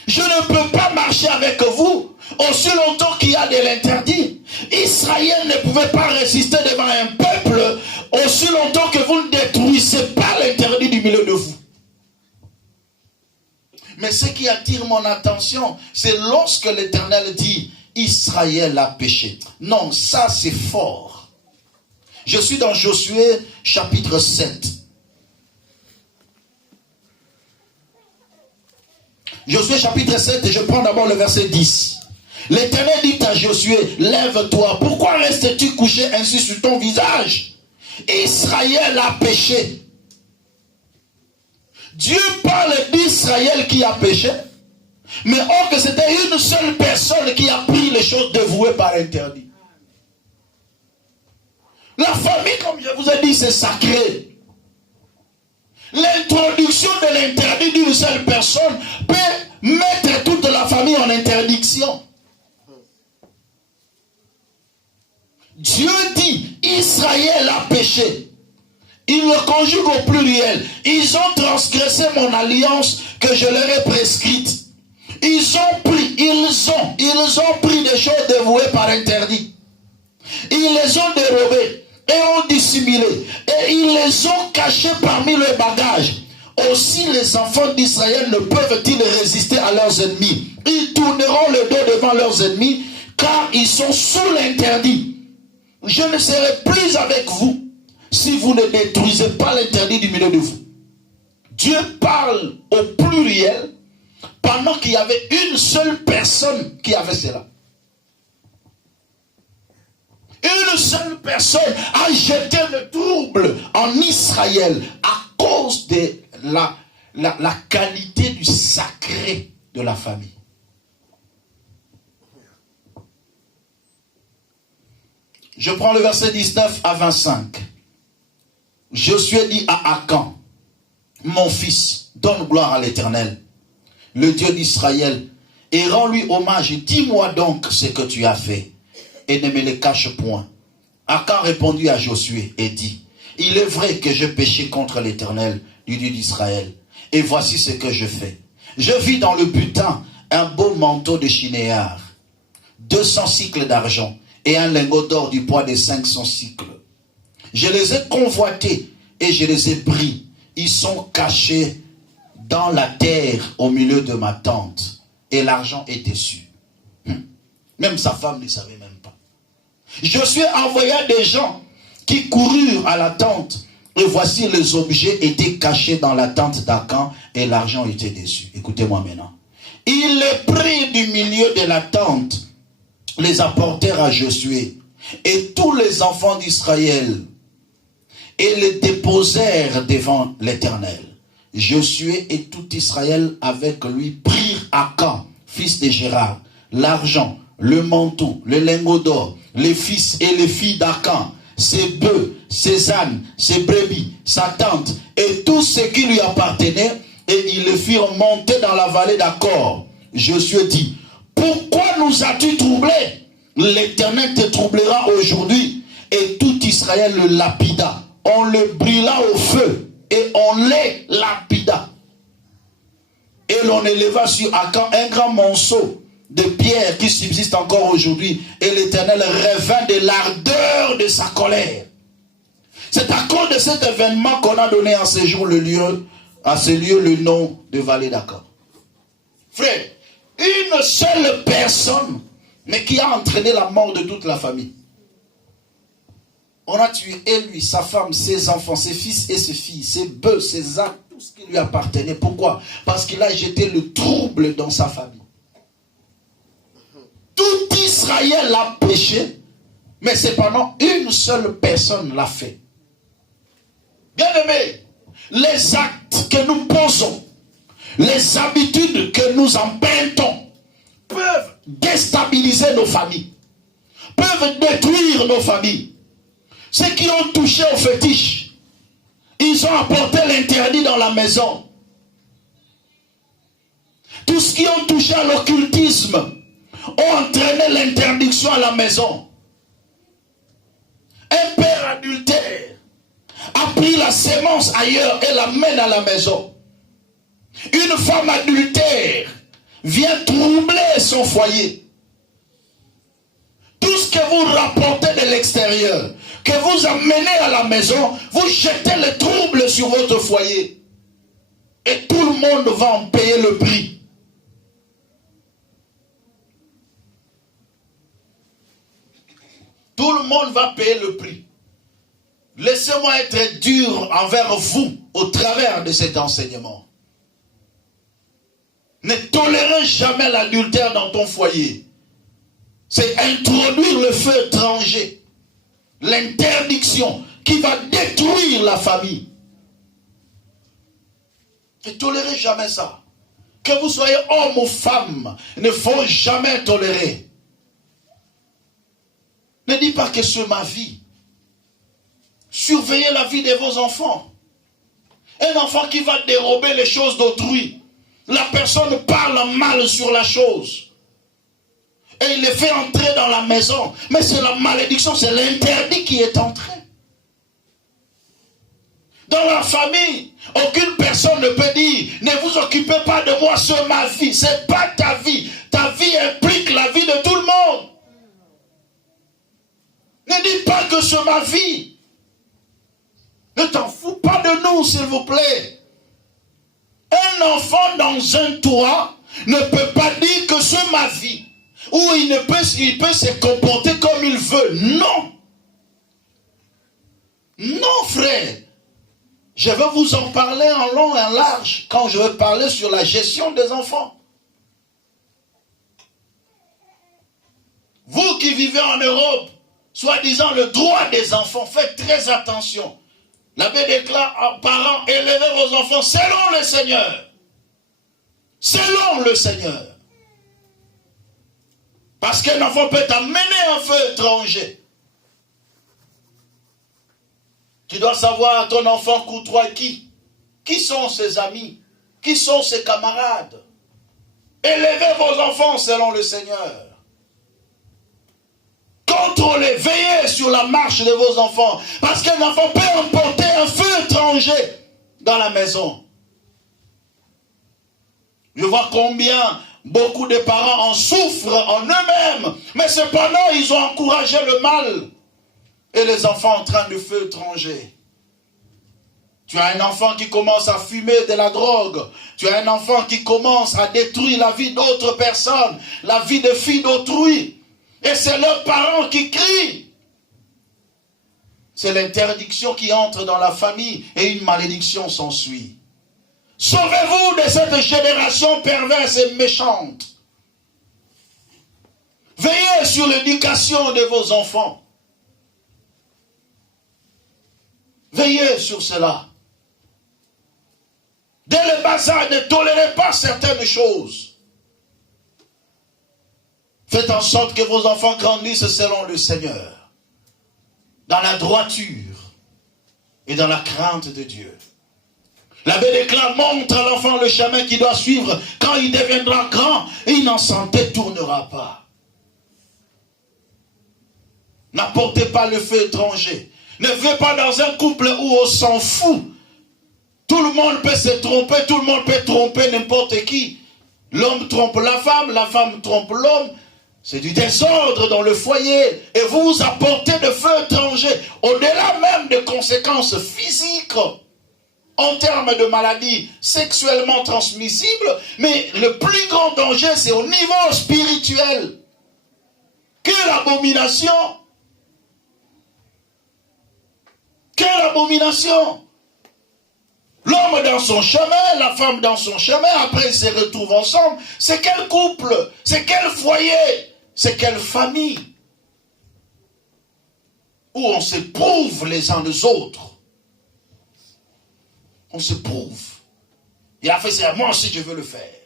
Je ne peux pas marcher avec vous aussi longtemps qu'il y a de l'interdit. Israël ne pouvait pas résister devant un peuple aussi longtemps que vous ne détruisez pas l'interdit du milieu de vous. Mais ce qui attire mon attention, c'est lorsque l'Éternel dit, Israël a péché. Non, ça c'est fort. Je suis dans Josué chapitre 7. Josué chapitre 7, et je prends d'abord le verset 10. L'Éternel dit à Josué, lève-toi, pourquoi restes-tu couché ainsi sur ton visage? Israël a péché. Dieu parle d'Israël qui a péché, mais or que c'était une seule personne qui a pris les choses dévouées par interdit. La famille, comme je vous ai dit, c'est sacré. L'introduction de l'interdit d'une seule personne peut mettre toute la famille en interdiction. Dieu dit, Israël a péché. Il le conjugue au pluriel. Ils ont transgressé mon alliance que je leur ai prescrite. Ils ont pris des choses dévouées par interdit. Ils les ont dérobées et ont dissimulé. Et ils les ont cachées parmi leurs bagages. Aussi les enfants d'Israël ne peuvent-ils résister à leurs ennemis. Ils tourneront le dos devant leurs ennemis car ils sont sous l'interdit. Je ne serai plus avec vous si vous ne détruisez pas l'interdit du milieu de vous. Dieu parle au pluriel pendant qu'il y avait une seule personne qui avait cela. Une seule personne a jeté le trouble en Israël à cause de la qualité du sacré de la famille. Je prends le verset 19 à 25. Josué dit à Akan, mon fils, donne gloire à l'Éternel, le Dieu d'Israël, et rends-lui hommage. Dis-moi donc ce que tu as fait, et ne me le cache point. Akan répondit à Josué et dit, il est vrai que je péchais contre l'Éternel, du Dieu d'Israël, et voici ce que je fais. Je vis dans le butin un beau manteau de chinéar, 200 cycles d'argent, et un lingot d'or du poids de 500 cycles. Je les ai convoités et je les ai pris. Ils sont cachés dans la terre au milieu de ma tente. Et l'argent est déçu. Même sa femme ne savait même pas. Josué envoya des gens qui coururent à la tente. Et voici les objets étaient cachés dans la tente d'Akan et l'argent était déçu. Écoutez-moi maintenant. Il les prit du milieu de la tente, les apportèrent à Josué et tous les enfants d'Israël et les déposèrent devant l'Éternel. Josué et tout Israël avec lui prirent Akan, fils de Gérard, l'argent, le manteau, le lingot d'or, les fils et les filles d'Akan, ses bœufs, ses ânes, ses brebis, sa tente et tout ce qui lui appartenait, et ils le firent monter dans la vallée d'Accord. Josué dit, pourquoi nous as-tu troublés? L'Éternel te troublera aujourd'hui. Et tout Israël le lapida. On le brûla au feu et on les lapida. Et l'on éleva sur Akan un grand monceau de pierre qui subsiste encore aujourd'hui. Et l'Éternel revint de l'ardeur de sa colère. C'est à cause de cet événement qu'on a donné à ce jour à ce lieu le nom de vallée d'Accord. Frère, une seule personne, mais qui a entraîné la mort de toute la famille. On a tué et lui, sa femme, ses enfants, ses fils et ses filles, ses bœufs, ses ânes, tout tout ce qui lui appartenait. Pourquoi? Parce qu'il a jeté le trouble dans sa famille. Tout Israël a péché, mais cependant, une seule personne l'a fait. Bien-aimés, les actes que nous posons, les habitudes que nous empruntons peuvent déstabiliser nos familles, peuvent détruire nos familles. Ceux qui ont touché au fétiche, ils ont apporté l'interdit dans la maison. Tous ceux qui ont touché à l'occultisme ont entraîné l'interdiction à la maison. Un père adultère a pris la sémence ailleurs et l'amène à la maison. Une femme adultère vient troubler son foyer. Tout ce que vous rapportez de l'extérieur, que vous amenez à la maison, vous jetez le trouble sur votre foyer. Et tout le monde va en payer le prix. Tout le monde va payer le prix. Laissez-moi être dur envers vous au travers de cet enseignement. Ne tolérez jamais l'adultère dans ton foyer. C'est introduire le feu étranger. L'interdiction qui va détruire la famille. Ne tolérez jamais ça. Que vous soyez homme ou femme, il ne faut jamais tolérer. Ne dites pas que c'est ma vie. Surveillez la vie de vos enfants. Un enfant qui va dérober les choses d'autrui. La personne parle mal sur la chose. Et il les fait entrer dans la maison. Mais c'est la malédiction, c'est l'interdit qui est entré. Dans la famille, aucune personne ne peut dire « Ne vous occupez pas de moi, c'est ma vie ». Ce n'est pas ta vie. Ta vie implique la vie de tout le monde. Ne dites pas que c'est ma vie. Ne t'en fous pas de nous, s'il vous plaît. Un enfant dans un toit ne peut pas dire que c'est ma vie. Ou il peut se comporter comme il veut. Non. Non, frère. Je vais vous en parler en long et en large quand je vais parler sur la gestion des enfants. Vous qui vivez en Europe, soi-disant le droit des enfants, faites très attention. L'abbé déclare aux parents, élevez vos enfants selon le Seigneur. Selon le Seigneur. Parce qu'un enfant peut t'amener un feu étranger. Tu dois savoir, ton enfant côtoie qui? Qui sont ses amis? Qui sont ses camarades? Élevez vos enfants selon le Seigneur. Contrôlez, veillez sur la marche de vos enfants. Parce qu'un enfant peut emporter un feu étranger dans la maison. Je vois combien beaucoup de parents en souffrent en eux-mêmes. Mais cependant, ils ont encouragé le mal. Et les enfants en train de feu étranger. Tu as un enfant qui commence à fumer de la drogue. Tu as un enfant qui commence à détruire la vie d'autres personnes. La vie de filles d'autrui. Et c'est leurs parents qui crient. C'est l'interdiction qui entre dans la famille et une malédiction s'ensuit. Sauvez-vous de cette génération perverse et méchante. Veillez sur l'éducation de vos enfants. Veillez sur cela. Dès le bas âge, ne tolérez pas certaines choses. Faites en sorte que vos enfants grandissent selon le Seigneur, dans la droiture et dans la crainte de Dieu. L'abbé déclare, montre à l'enfant le chemin qu'il doit suivre. Quand il deviendra grand, il n'en s'en détournera pas. N'apportez pas le feu étranger. Ne vivez pas dans un couple où on s'en fout. Tout le monde peut se tromper, tout le monde peut tromper n'importe qui. L'homme trompe la femme trompe l'homme. C'est du désordre dans le foyer. Et vous vous apportez de feu étranger. Au-delà même des conséquences physiques. En termes de maladies sexuellement transmissibles. Mais le plus grand danger, c'est au niveau spirituel. Quelle abomination! Quelle abomination! L'homme dans son chemin, la femme dans son chemin, après ils se retrouvent ensemble. C'est quel couple? C'est quel foyer? C'est quelle famille? Où on s'éprouve les uns les autres. On s'éprouve. Il a fait ça, moi aussi je veux le faire.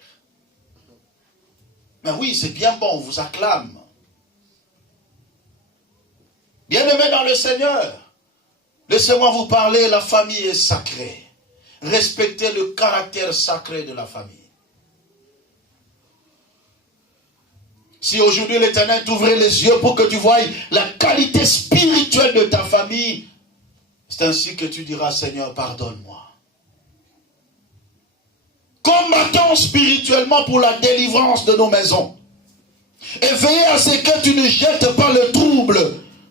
Mais oui, c'est bien bon, on vous acclame. Bien-aimés dans le Seigneur, laissez-moi vous parler, la famille est sacrée. Respectez le caractère sacré de la famille. Si aujourd'hui l'Éternel t'ouvrait les yeux pour que tu voies la qualité spirituelle de ta famille, c'est ainsi que tu diras, Seigneur, pardonne-moi. Combattons spirituellement pour la délivrance de nos maisons. Et veillez à ce que tu ne jettes pas le trouble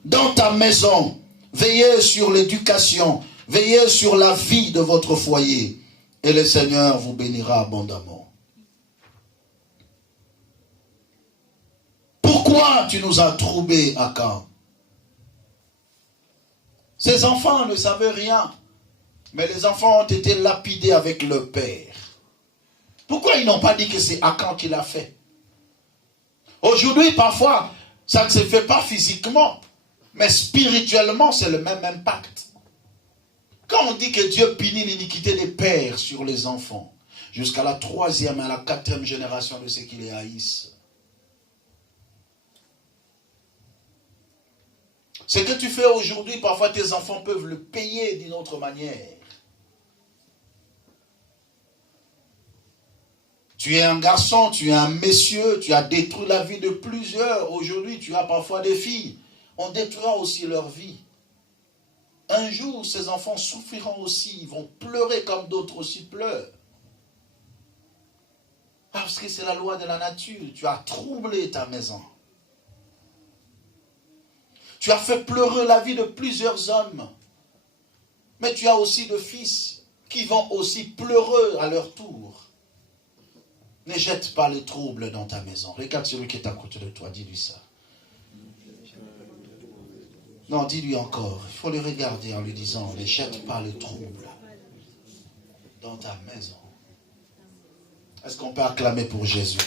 dans ta maison. Veillez sur l'éducation. Veillez sur la vie de votre foyer. Et le Seigneur vous bénira abondamment. Pourquoi tu nous as troublés, Akan? Ces enfants ne savaient rien. Mais les enfants ont été lapidés avec leur père. Pourquoi ils n'ont pas dit que c'est Akan qui l'a fait? Aujourd'hui, parfois, ça ne se fait pas physiquement, mais spirituellement, c'est le même impact. Quand on dit que Dieu punit l'iniquité des pères sur les enfants, jusqu'à la 3e et à la 4e génération de ceux qui les haïssent, ce que tu fais aujourd'hui, parfois tes enfants peuvent le payer d'une autre manière. Tu es un garçon, tu es un monsieur, tu as détruit la vie de plusieurs. Aujourd'hui, tu as parfois des filles. On détruira aussi leur vie. Un jour, ces enfants souffriront aussi. Ils vont pleurer comme d'autres aussi pleurent. Parce que c'est la loi de la nature. Tu as troublé ta maison. Tu as fait pleurer la vie de plusieurs hommes. Mais tu as aussi de fils qui vont aussi pleurer à leur tour. Ne jette pas le trouble dans ta maison. Regarde celui qui est à côté de toi, dis-lui ça. Non, dis-lui encore. Il faut le regarder en lui disant, ne jette pas le trouble dans ta maison. Est-ce qu'on peut acclamer pour Jésus?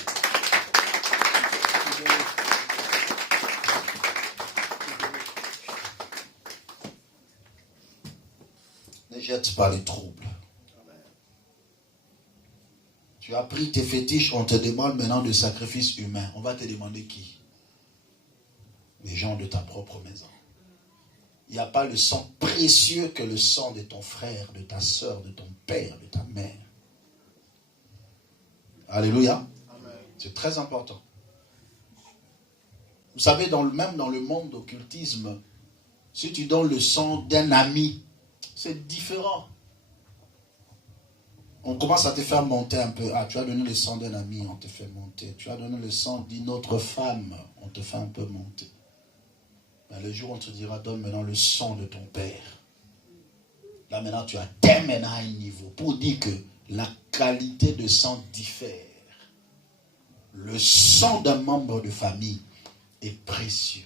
Ne jette pas le trouble. Tu as pris tes fétiches, on te demande maintenant de sacrifices humains. On va te demander qui? Les gens de ta propre maison. Il n'y a pas le sang précieux que le sang de ton frère, de ta soeur, de ton père, de ta mère. Alléluia. Amen. C'est très important. Vous savez, même dans le monde d'occultisme, si tu donnes le sang d'un ami, c'est différent. On commence à te faire monter un peu. Ah, tu as donné le sang d'un ami, on te fait monter. Tu as donné le sang d'une autre femme, on te fait un peu monter. Mais le jour où on te dira, donne maintenant le sang de ton père. Là maintenant, tu atteins maintenant un niveau pour dire que la qualité de sang diffère. Le sang d'un membre de famille est précieux.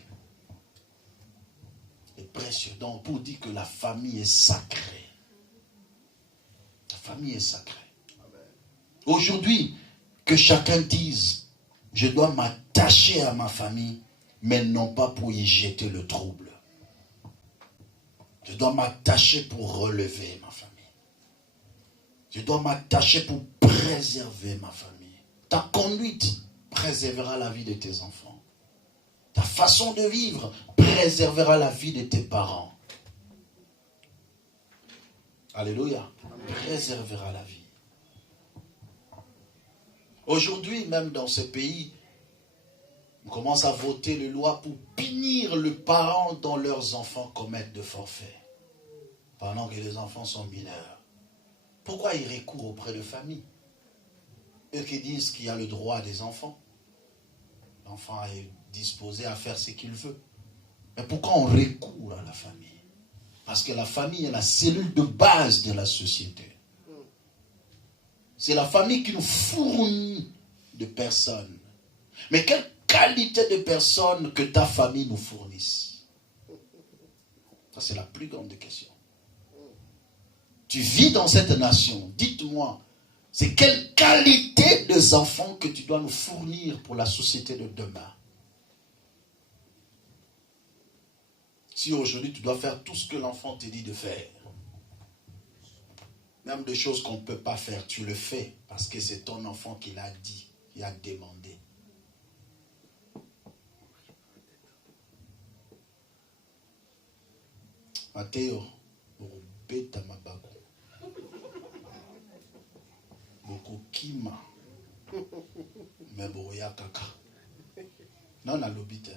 Est précieux. Donc, pour dire que la famille est sacrée. La famille est sacrée. Aujourd'hui, que chacun dise, je dois m'attacher à ma famille, mais non pas pour y jeter le trouble. Je dois m'attacher pour relever ma famille. Je dois m'attacher pour préserver ma famille. Ta conduite préservera la vie de tes enfants. Ta façon de vivre préservera la vie de tes parents. Alléluia. Préservera la vie. Aujourd'hui, même dans ce pays, on commence à voter les lois pour punir les parents dont leurs enfants commettent de forfaits, pendant que les enfants sont mineurs. Pourquoi ils recourent auprès de familles? Eux qui disent qu'il y a le droit des enfants. L'enfant est disposé à faire ce qu'il veut. Mais pourquoi on recourt à la famille? Parce que la famille est la cellule de base de la société. C'est la famille qui nous fournit de personnes. Mais quelle qualité de personnes que ta famille nous fournisse? Ça, c'est la plus grande question. tu vis dans cette nation. Dites-moi, c'est quelle qualité des enfants que tu dois nous fournir pour la société de demain? Si aujourd'hui tu dois faire tout ce que l'enfant te dit de faire, même des choses qu'on ne peut pas faire, tu le fais parce que c'est ton enfant qui l'a dit, qui a demandé. Matteo, beta mabago. Boko kima. Mais boya kaka. Non, on l'obité.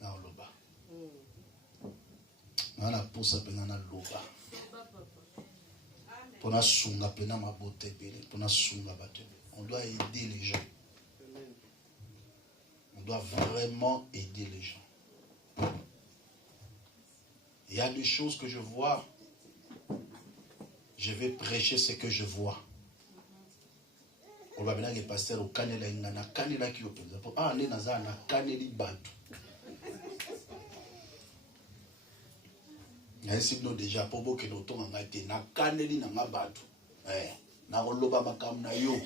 Non, on loba. Non, on pousse à peine à loba. Pour na sunga pena mabote bele. Pour na sunga bate. On doit aider les gens. On doit vraiment aider les gens. Il y a des choses que je vois. Je vais prêcher ce que je vois. On va venir les pasteurs au Canada, il y a un Canada qui est au pays. Ah, il y a un Canada Badou. Il y a un signe déjà pour beaucoup de temps en été. Na Canada na Badou. Na Roloba makam na yo.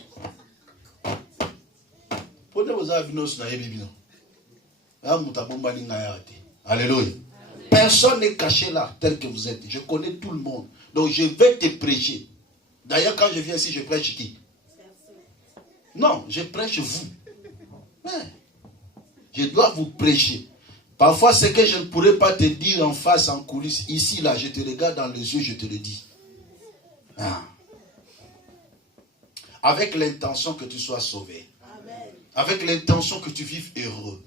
Pour nous avoir vu nos na ebibino. Ah, mutabomba ni ngayate. Alléluia. Personne n'est caché là, tel que vous êtes. Je connais tout le monde. Donc je vais te prêcher. D'ailleurs, quand je viens ici, je prêche qui? Non, je prêche vous. Mais je dois vous prêcher. Parfois, ce que je ne pourrais pas te dire en face, en coulisses, ici, là, je te regarde dans les yeux, je te le dis. Ah. Avec l'intention que tu sois sauvé. Amen. Avec l'intention que tu vives heureux.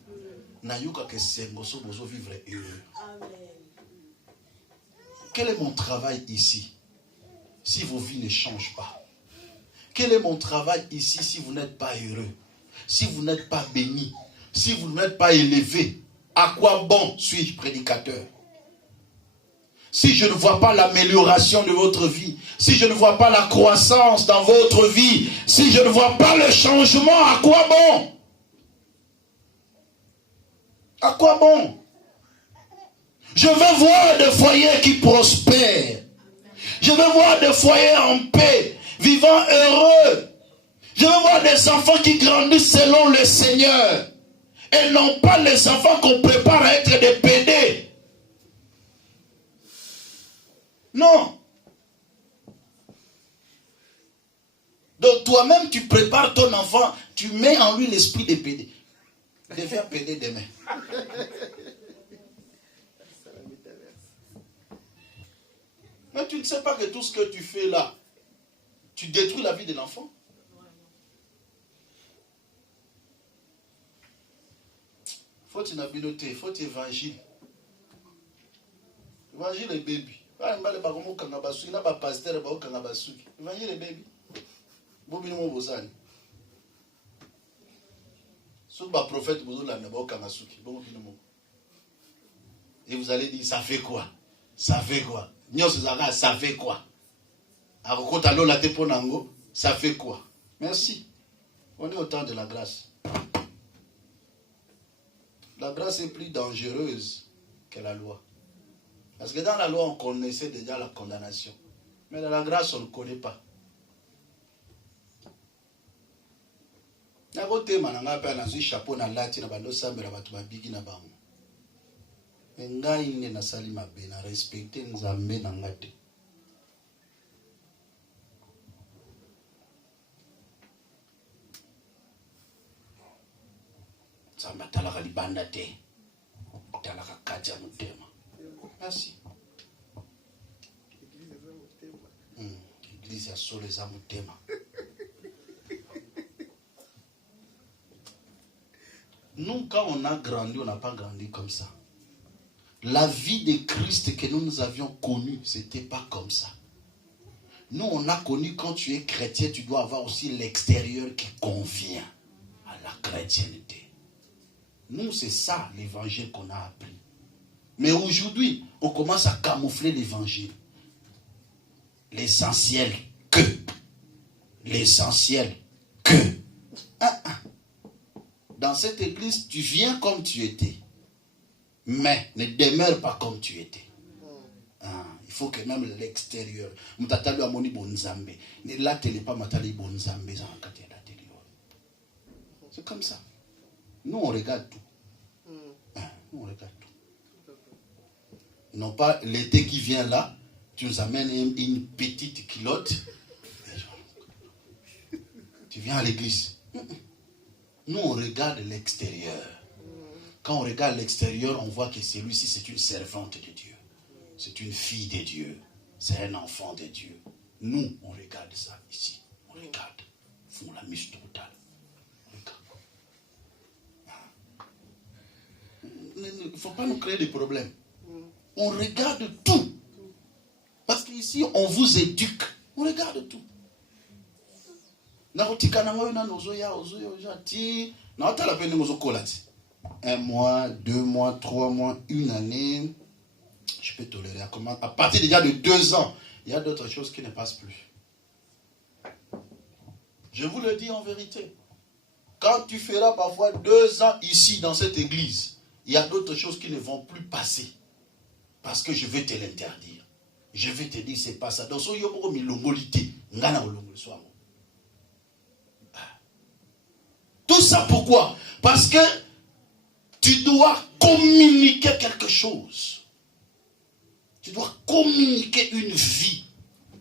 Nayuka que c'est moso vivre heureux. Quel est mon travail ici si vos vies ne changent pas? Quel est mon travail ici si vous n'êtes pas heureux? Si vous n'êtes pas béni? Si vous n'êtes pas élevé? À quoi bon suis-je prédicateur? Si je ne vois pas l'amélioration de votre vie, si je ne vois pas la croissance dans votre vie, si je ne vois pas le changement, à quoi bon? À quoi bon? Je veux voir des foyers qui prospèrent. Je veux voir des foyers en paix, vivant heureux. Je veux voir des enfants qui grandissent selon le Seigneur. Et non pas les enfants qu'on prépare à être des pédés. Non. Donc toi-même, tu prépares ton enfant, tu mets en lui l'esprit de pédé. De faire pédé demain. Mais tu ne sais pas que tout ce que tu fais là, tu détruis la vie de l'enfant. Faut une habileté, faut évangile. Évangile est baby. Évangile est baby. Prophète, et vous allez dire, ça fait quoi? Ça fait quoi? Ça fait quoi? Ça fait quoi? Merci. On est au temps de la grâce. La grâce est plus dangereuse que la loi. Parce que dans la loi, on connaissait déjà la condamnation. Mais dans la grâce, on ne connaît pas. Chapeau na lati na bando sambela batu babigi na bango. Ngai ne na sali mabe na respecter nzambe na ngate. Samba talaka libanda te. Talaka kaja mutema. Merci. Église ya solo eza mutema. Nous, quand on a grandi, on n'a pas grandi comme ça. La vie de Christ que nous avions connue, c'était pas comme ça. Nous, on a connu, quand tu es chrétien, tu dois avoir aussi l'extérieur qui convient à la chrétienté. Nous, c'est ça l'évangile qu'on a appris. Mais aujourd'hui, on commence à camoufler l'évangile. L'essentiel que. L'essentiel que. Dans cette église, tu viens comme tu étais. Mais ne demeure pas comme tu étais. Il faut que même l'extérieur. Mtatali amoni bonzambe. Là télé pas matali bonzambe za nkati la télé. C'est comme ça. Nous on regarde tout. Nous on regarde tout. Non pas l'été qui vient là, tu nous amènes une petite culotte. Tu viens à l'église. Nous on regarde l'extérieur. Quand on regarde l'extérieur, on voit que celui-ci c'est une servante de Dieu. C'est une fille de Dieu. C'est un enfant de Dieu. Nous, on regarde ça ici. On regarde. Ils font la mise totale. Il ne faut pas nous créer des problèmes. On regarde tout. Parce qu'ici, on vous éduque. On regarde tout. Un mois, 2 mois, 3 mois, une année. Je peux tolérer. À partir déjà de 2 ans, il y a d'autres choses qui ne passent plus. Je vous le dis en vérité. Quand tu feras parfois 2 ans ici dans cette église, il y a d'autres choses qui ne vont plus passer. Parce que je vais te l'interdire. Je vais te dire, c'est pas ça. Dans ce yoboko milongolité, ngana olongol soamo. Tout ça pourquoi? Parce que tu dois communiquer quelque chose. Tu dois communiquer une vie.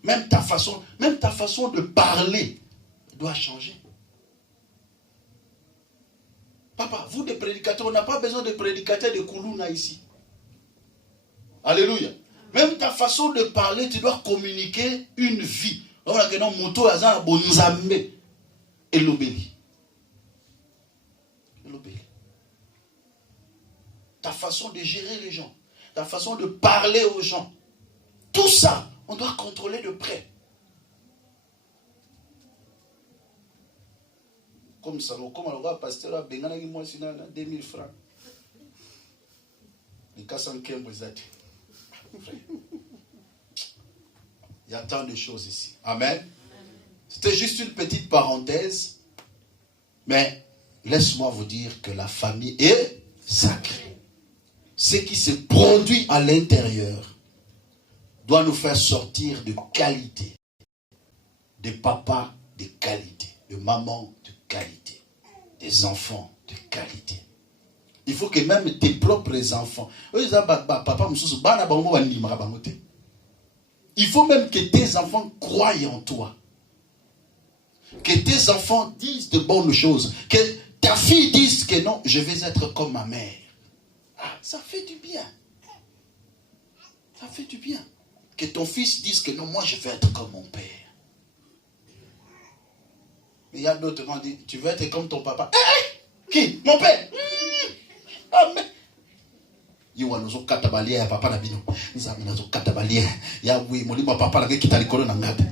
Même ta façon de parler doit changer. Papa, vous des prédicateurs, on n'a pas besoin de prédicateurs de Koulouna ici. Alléluia. Même ta façon de parler, tu dois communiquer une vie. On a que non moto azan bonzambe et l'obéli. Ta façon de gérer les gens, ta façon de parler aux gens, tout ça, on doit contrôler de près. Comme ça, comme on va pasteur à Bengana qui moi c'est 2000 francs. Les 415 brisati. Il y a tant de choses ici. Amen. C'était juste une petite parenthèse, mais laisse-moi vous dire que la famille est sacrée. Ce qui se produit à l'intérieur doit nous faire sortir de qualité, de papa de qualité, de maman de qualité, des enfants de qualité. Il faut que même tes propres enfants, il faut même que tes enfants croient en toi, que tes enfants disent de bonnes choses, que ta fille dise que non, je vais être comme ma mère. Ah, ça fait du bien. Ça fait du bien. Que ton fils dise que non, moi je vais être comme mon père. Mais il y a d'autres qui disent, tu veux être comme ton papa. Qui? Mon père. Amen. Yiwa nozo katabalia papa na bino. Nzami nozo katabalia. Ya oui, molimo papa la kita likolo na ngata.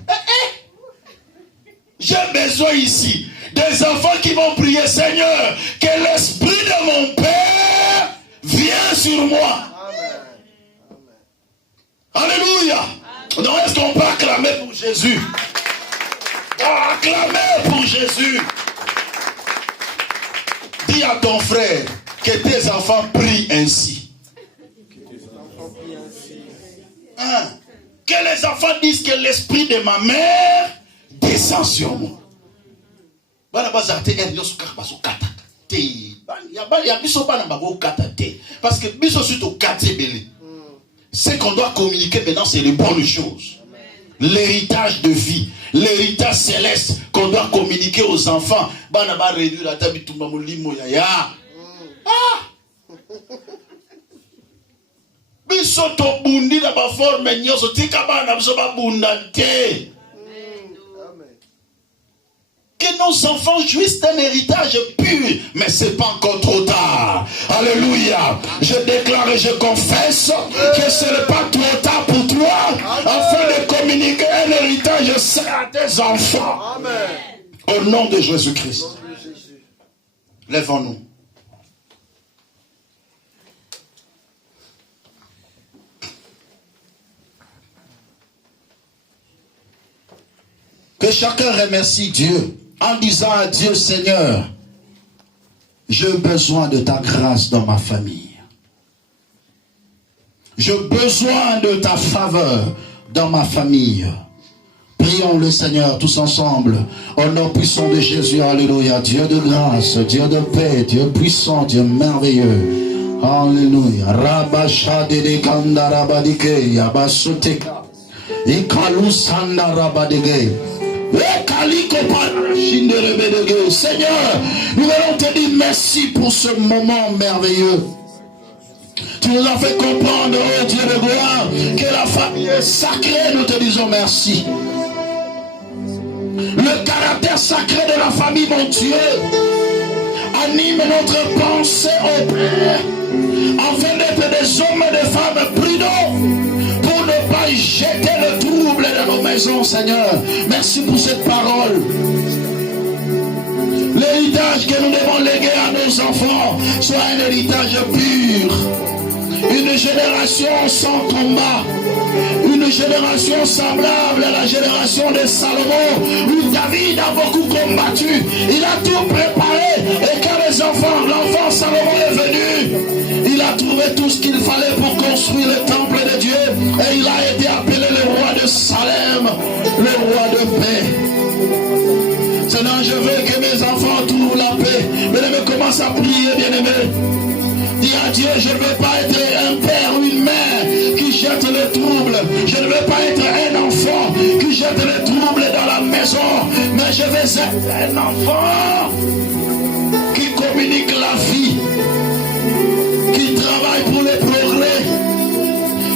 J'ai besoin ici des enfants qui vont prier, Seigneur, que l'esprit de mon père viens sur moi. Amen. Alléluia. Donc est-ce qu'on peut acclamer pour Jésus? Acclamer pour Jésus. Dis à ton frère que tes enfants prient ainsi. Que les enfants disent que l'esprit de ma mère descend sur moi. Parce que ce qu'on doit communiquer maintenant, c'est les bonnes choses. L'héritage de vie, l'héritage céleste qu'on doit communiquer aux enfants. Que nos enfants jouissent d'un héritage pur, mais c'est pas encore trop tard. Alléluia. Je déclare et je confesse que ce n'est pas trop tard pour toi afin de communiquer un héritage à tes enfants. Amen. Au nom de Jésus-Christ. Lèvons-nous. Que chacun remercie Dieu en disant à Dieu, Seigneur, j'ai besoin de ta grâce dans ma famille. J'ai besoin de ta faveur dans ma famille. Prions le Seigneur tous ensemble. Au nom puissant de Jésus, alléluia. Dieu de grâce, Dieu de paix, Dieu puissant, Dieu merveilleux. Alléluia. Rabashade de kanda rabadike, yabasuteka. Ikalu sanda rabadike. Seigneur, nous allons te dire merci pour ce moment merveilleux. Tu nous as fait comprendre, oh Dieu de gloire, que la famille est sacrée. Nous te disons merci. Le caractère sacré de la famille, mon Dieu, anime notre pensée au Père, afin d'être des hommes et des femmes prudents pour ne pas jeter le trouble dans nos maisons, Seigneur. Merci pour cette parole. L'héritage que nous devons léguer à nos enfants soit un héritage pur. Une génération sans combat. Une génération semblable à la génération de Salomon, où David a beaucoup combattu. Il a tout préparé. Et quand l'enfant Salomon est venu, il a trouvé tout ce qu'il fallait pour construire le temple de Dieu. Et il a été appelé le roi de Salem, le roi de paix. Seigneur, je veux que mes enfants trouvent la paix. Bien-aimé, commence à prier, bien-aimé. Dis à Dieu, je ne veux pas être un père ou une mère qui jette le trouble. Je ne veux pas être un enfant qui jette le trouble dans la maison. Mais je veux être un enfant qui communique la vie, qui travaille pour le progrès,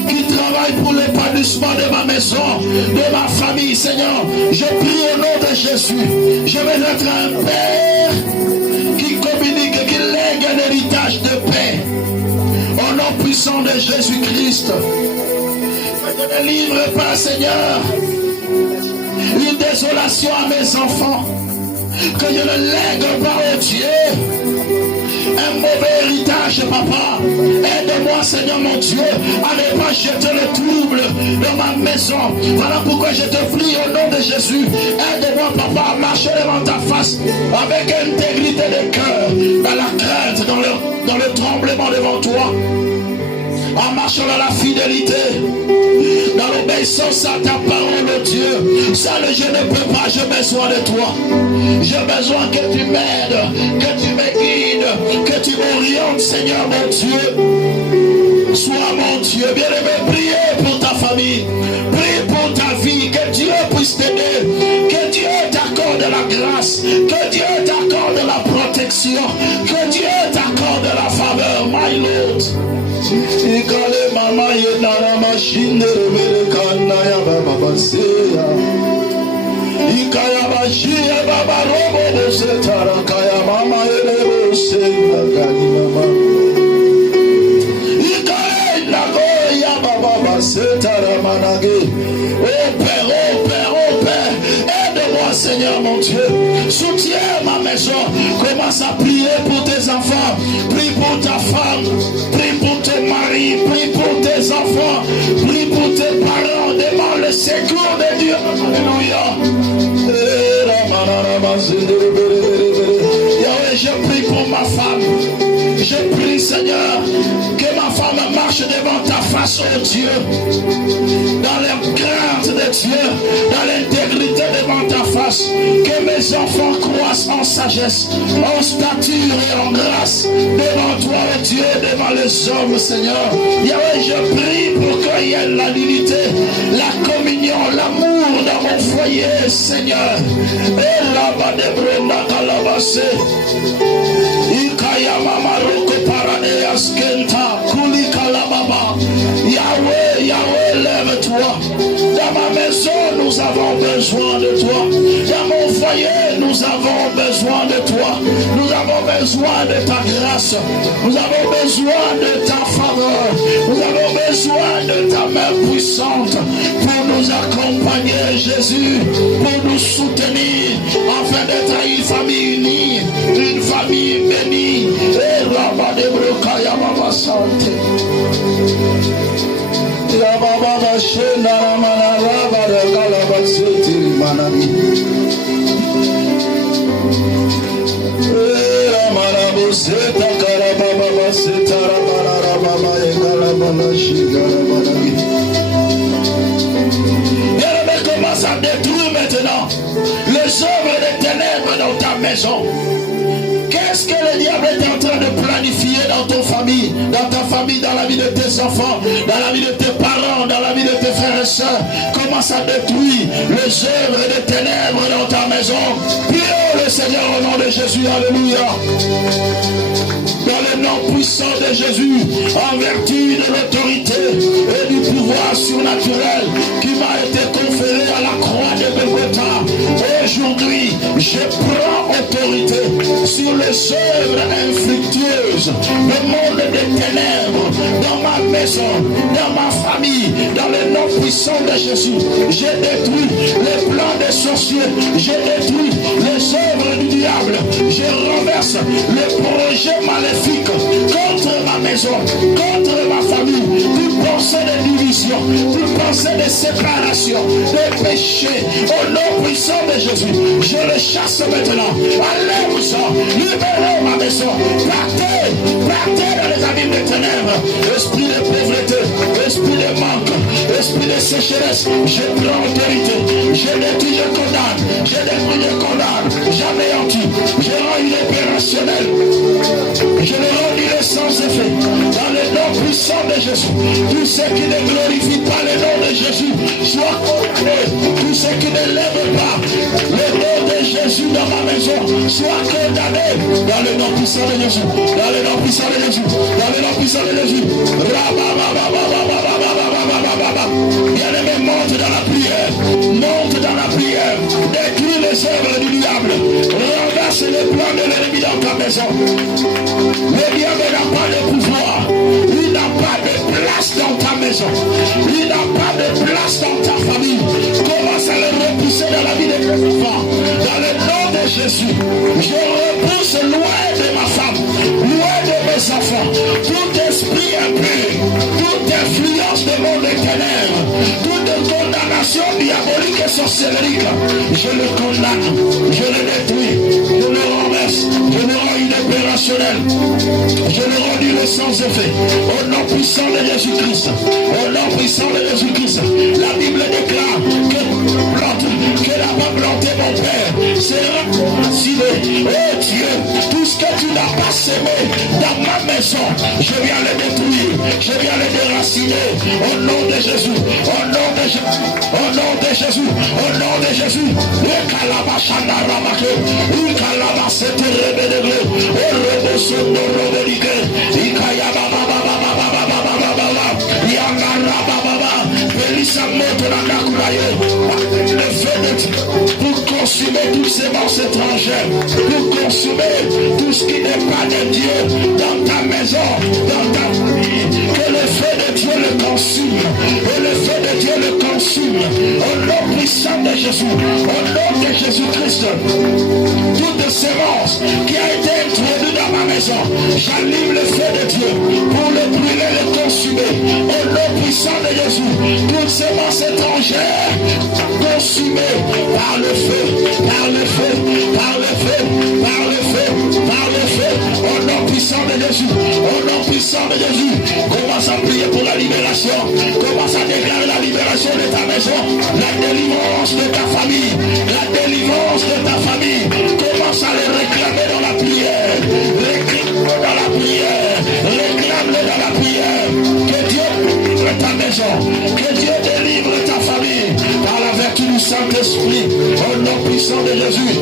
qui travaille pour l'épanouissement de ma maison, de ma famille. Seigneur, je prie au nom de Jésus. Je veux être un père qui communique, qui lègue un héritage de paix. Au nom puissant de Jésus-Christ. Je ne livre pas, Seigneur, une désolation à mes enfants. Que je ne lègue pas au Dieu un mauvais héritage, papa. Aide-moi, Seigneur mon Dieu, à ne pas jeter le trouble dans ma maison. Voilà pourquoi je te prie au nom de Jésus. Aide-moi, papa, à marcher devant ta face avec intégrité de cœur, dans la crainte, dans le tremblement devant toi, en marchant dans la fidélité, dans l'obéissance à ta parole, oh Dieu. Seul je ne peux pas, j'ai besoin de toi. J'ai besoin que tu m'aides, que tu me guides, que tu m'orientes, Seigneur mon Dieu. Sois mon Dieu, bien-aimé, priez pour ta famille, prie pour ta vie, que Dieu puisse t'aider, que Dieu t'accorde la grâce, que Dieu t'accorde la protection, que Dieu t'accorde la faveur, my Lord. Ikale mama yenara mashinde rebere kana ya baba baseya. Ikaya bashia baba robo bosetara kaya mama yerebo senda kani mama. Ikaya nago ya baba basetara manage. Oh Père, oh Père, oh Père, aide-moi Seigneur mon Dieu. Soutiens ma maison. Commence à prier pour tes enfants. Prie pour ta femme. Prie pour ton mari. Prie pour tes enfants. Prie pour tes parents. Demande le secours de Dieu. Alléluia. Yahweh, je prie pour ma femme. Je prie, Seigneur, que ma femme marche devant ta face, oh Dieu, dans la crainte de Dieu, dans l'intégrité devant ta face, que mes enfants croissent en sagesse, en stature et en grâce devant toi, oh Dieu, devant les hommes, Seigneur. Yahweh, je prie pour qu'il y ait la l'unité, la communion, l'amour dans mon foyer, Seigneur. Et là-bas, de Brenda Kalabase, Ikaya Mama Roko Parade Askenta, Kuli Kalababa. Yahweh, Yahweh, lève-toi. Dans ma maison, nous avons besoin de toi. Dans mon foyer, nous avons besoin de toi. Nous avons besoin de ta grâce. Nous avons besoin de ta faveur. Nous avons besoin de ta main puissante pour nous accompagner, Jésus, pour nous soutenir, afin d'être une famille unie, une famille bénie. Et Rabba de Brokaya Baba Santé. Ya Baba Bashena Ramana Rabba de Kalabasiti Manami. Ramana Boseta Karababa Baseta Ramana Rabba Ekalabana Shigara. œuvres des ténèbres dans ta maison. Qu'est-ce que le diable est en train de planifier dans ta famille, dans la vie de tes enfants, dans la vie de tes parents, dans la vie de tes frères et sœurs? Commence à détruire les œuvres des ténèbres dans ta maison. Prions le Seigneur au nom de Jésus. Alléluia. Dans le nom puissant de Jésus, en vertu de l'autorité et du pouvoir surnaturel qui m'a été conféré à la croix de Golgotha, aujourd'hui, je prends autorité sur les œuvres infructueuses, le monde des ténèbres, dans ma maison, dans ma famille, dans le nom puissant de Jésus. J'ai détruit les plans des sorciers, j'ai détruit les œuvres du diable, je renverse les projets maléfiques contre ma maison, contre ma famille, toute pensée de division, toute pensée de séparation, de péché, au nom puissant de Jésus, je le chasse maintenant. Enlève-moi, libérez ma maison, partez dans les abîmes des ténèbres, esprit de pauvreté, esprit de manque, esprit de sécheresse, je prends autorité, je détruis, je condamne, je détruis, je condamne, j'anéantis, je rends opérationnel, je le rends sans effet, dans le nom puissant de Jésus. Tout ce qui ne glorifie pas le nom de Jésus soit condamné. Tout ce qui ne lève pas le nom de Jésus dans ma maison soit condamné, dans le nom puissant de Jésus, dans le nom puissant de Jésus, dans le nom puissant de Jésus. Bien-aimé, monte dans la prière, monte dans la prière, détruis les œuvres du diable, renverse les plans de l'ennemi dans ta maison. Le diable n'a pas de pouvoir, il n'a pas de place dans ta maison, il n'a pas de place dans ta famille. Commence à le repousser dans la vie de tes enfants, dans le nom de Jésus. Je repousse loin de ma femme, loin de mes enfants, tout esprit impur, toute influence de monde des ténèbres, toute condamnation diabolique et sorcellerie, je le condamne, je le détruis, je le renverse, je le rends inopérationnel, je le rends nul et sans effet, au nom puissant de Jésus-Christ, au nom puissant de Jésus-Christ. La Bible déclare que n'a pas planté mon Père sera raciné. Oh Dieu, tout ce que tu n'as pas semé dans ma maison, je viens le détruire, je viens le déraciner, au nom de Jésus, au nom de Jésus, au nom de Jésus, au nom de Jésus. Le calabachana ramake, le calabasete rebelebe, le rebosondo rebelike, ikayaba baba baba baba baba baba, yangara baba baba, belisa moto na nakuraye, le feu de Dieu pour consumer toutes ces morts étrangères, pour consumer tout ce qui n'est pas de Dieu dans ta maison, dans ta famille, que le feu de Dieu le consume, que le feu de Dieu le consume, au nom puissant de Jésus, au nom de Jésus-Christ. Toute sémence qui a été introduite dans ma maison, j'allume le feu de Dieu pour le brûler, le consumer, au nom puissant de Jésus. Toute sémence étrangère consumée par le feu, par le feu, par le feu, par le feu, par le feu, au nom puissant de Jésus, au nom puissant de Jésus. Commence à prier pour la libération, commence à déclarer la libération de ta maison, la délivrance de ta famille, la délivrance de ta famille. Commence à les réclamer dans la prière, réclame-le dans la prière, réclame-le dans la prière. Que Dieu délivre ta maison, que Dieu délivre ta famille par la vertu du Saint-Esprit, au nom puissant de Jésus.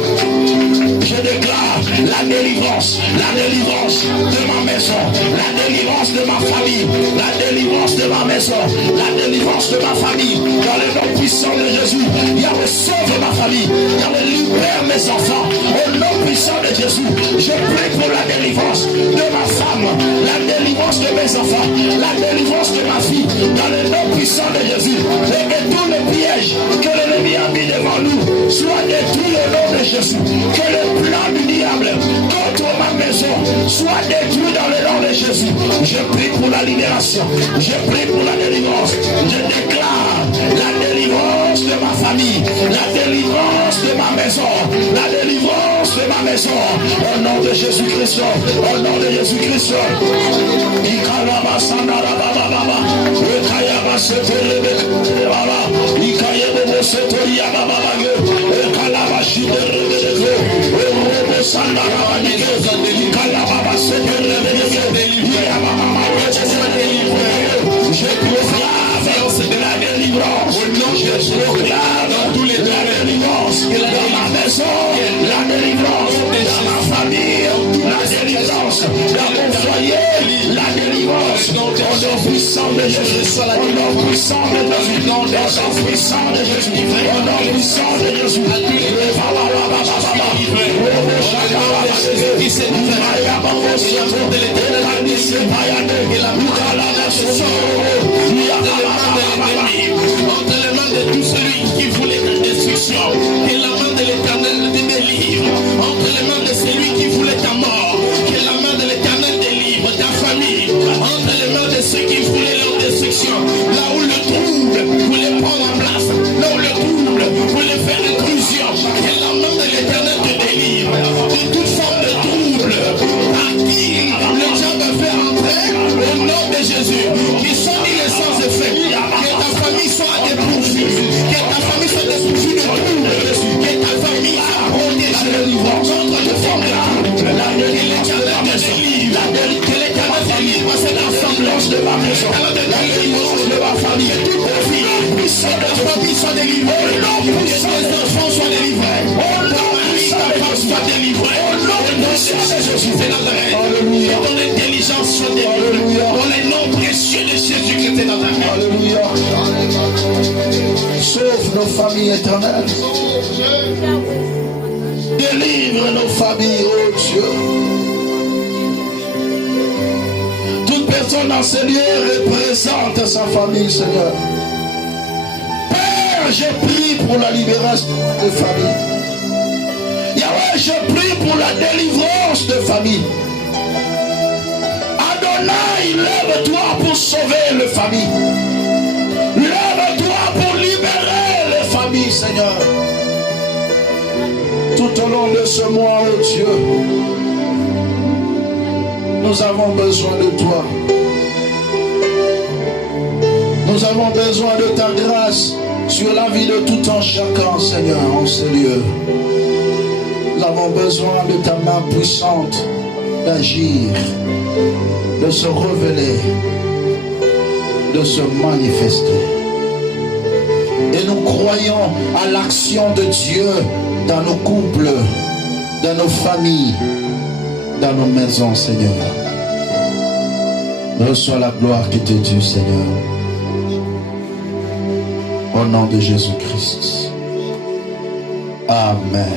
Je déclare la délivrance de ma maison, la délivrance de ma famille, la délivrance de ma maison, la délivrance de ma famille, dans le nom puissant de Jésus. Yahweh, sauve ma famille, Yahweh, libère mes enfants, au nom puissant de Jésus. Je prie pour la délivrance de ma femme, la délivrance de mes enfants, la délivrance de ma fille, dans le nom puissant de Jésus. Et que tous les pièges que l'ennemi a mis devant nous soient détruits au nom de Jésus. Que le plan du diable contre ma maison soit détruit dans le nom de Jésus. Je prie pour la libération, je prie pour la délivrance. Je déclare la délivrance de ma famille, la délivrance de ma maison, la délivrance de ma maison, au nom de Jésus-Christ, au nom de Jésus-Christ. de la délivrance. Je proclame dans tous les temps la délivrance. Dans ma maison, la délivrance. Dans ma famille, la délivrance. Dans mon foyer, la délivrance. Au nom puissant de Jésus. Au nom puissant de Jésus. Au nom puissant de Jésus. Au nom puissant de Jésus. Entre les mains de tout celui qui voulait ta destruction, que la main de l'Éternel te délivre. Entre les mains de celui qui voulait ta mort, que la main de l'Éternel délivre ta famille. Entre les mains de ceux qui voulaient leur destruction, là où le trouble voulait prendre place, là où le trouble voulait faire intrusion, que la main de l'Éternel te délivre de toute forme de trouble à qui le diable va faire entrer au nom de Jésus, qui sont innocents et faits. Que ta famille soit dépourvue, que ta famille soit dépourvue de trouble, que ta famille soit protégée contre de formes de trouble. Que l'Éternel te délivre, que l'Éternel délivre cette assemblage de ma maison, de ma famille, de toute ta vie, que ta famille soit délivrée, que tes enfants soient délivrés, que ta femme soit délivrée, Jésus de Nazareth, que ton intelligence soit délivrée, dans les noms précieux de Jésus-Christ de Nazareth. Alléluia. Sauve nos familles éternelles. Délivre nos familles, oh Dieu. Toute personne dans ce lieu représente sa famille, Seigneur. Père, je prie pour la libération des familles. Yahweh, je prie pour la délivrance de famille. Adonai, lève-toi pour sauver les familles. Lève-toi pour libérer les familles, Seigneur. Tout au long de ce mois, oh Dieu, nous avons besoin de toi. Nous avons besoin de ta grâce sur la vie de tout un chacun, Seigneur, en ce lieu. Nous avons besoin de ta main puissante d'agir, de se révéler, de se manifester. Et nous croyons à l'action de Dieu dans nos couples, dans nos familles, dans nos maisons, Seigneur. Reçois la gloire qui t'est due, Seigneur. Au nom de Jésus-Christ. Amen.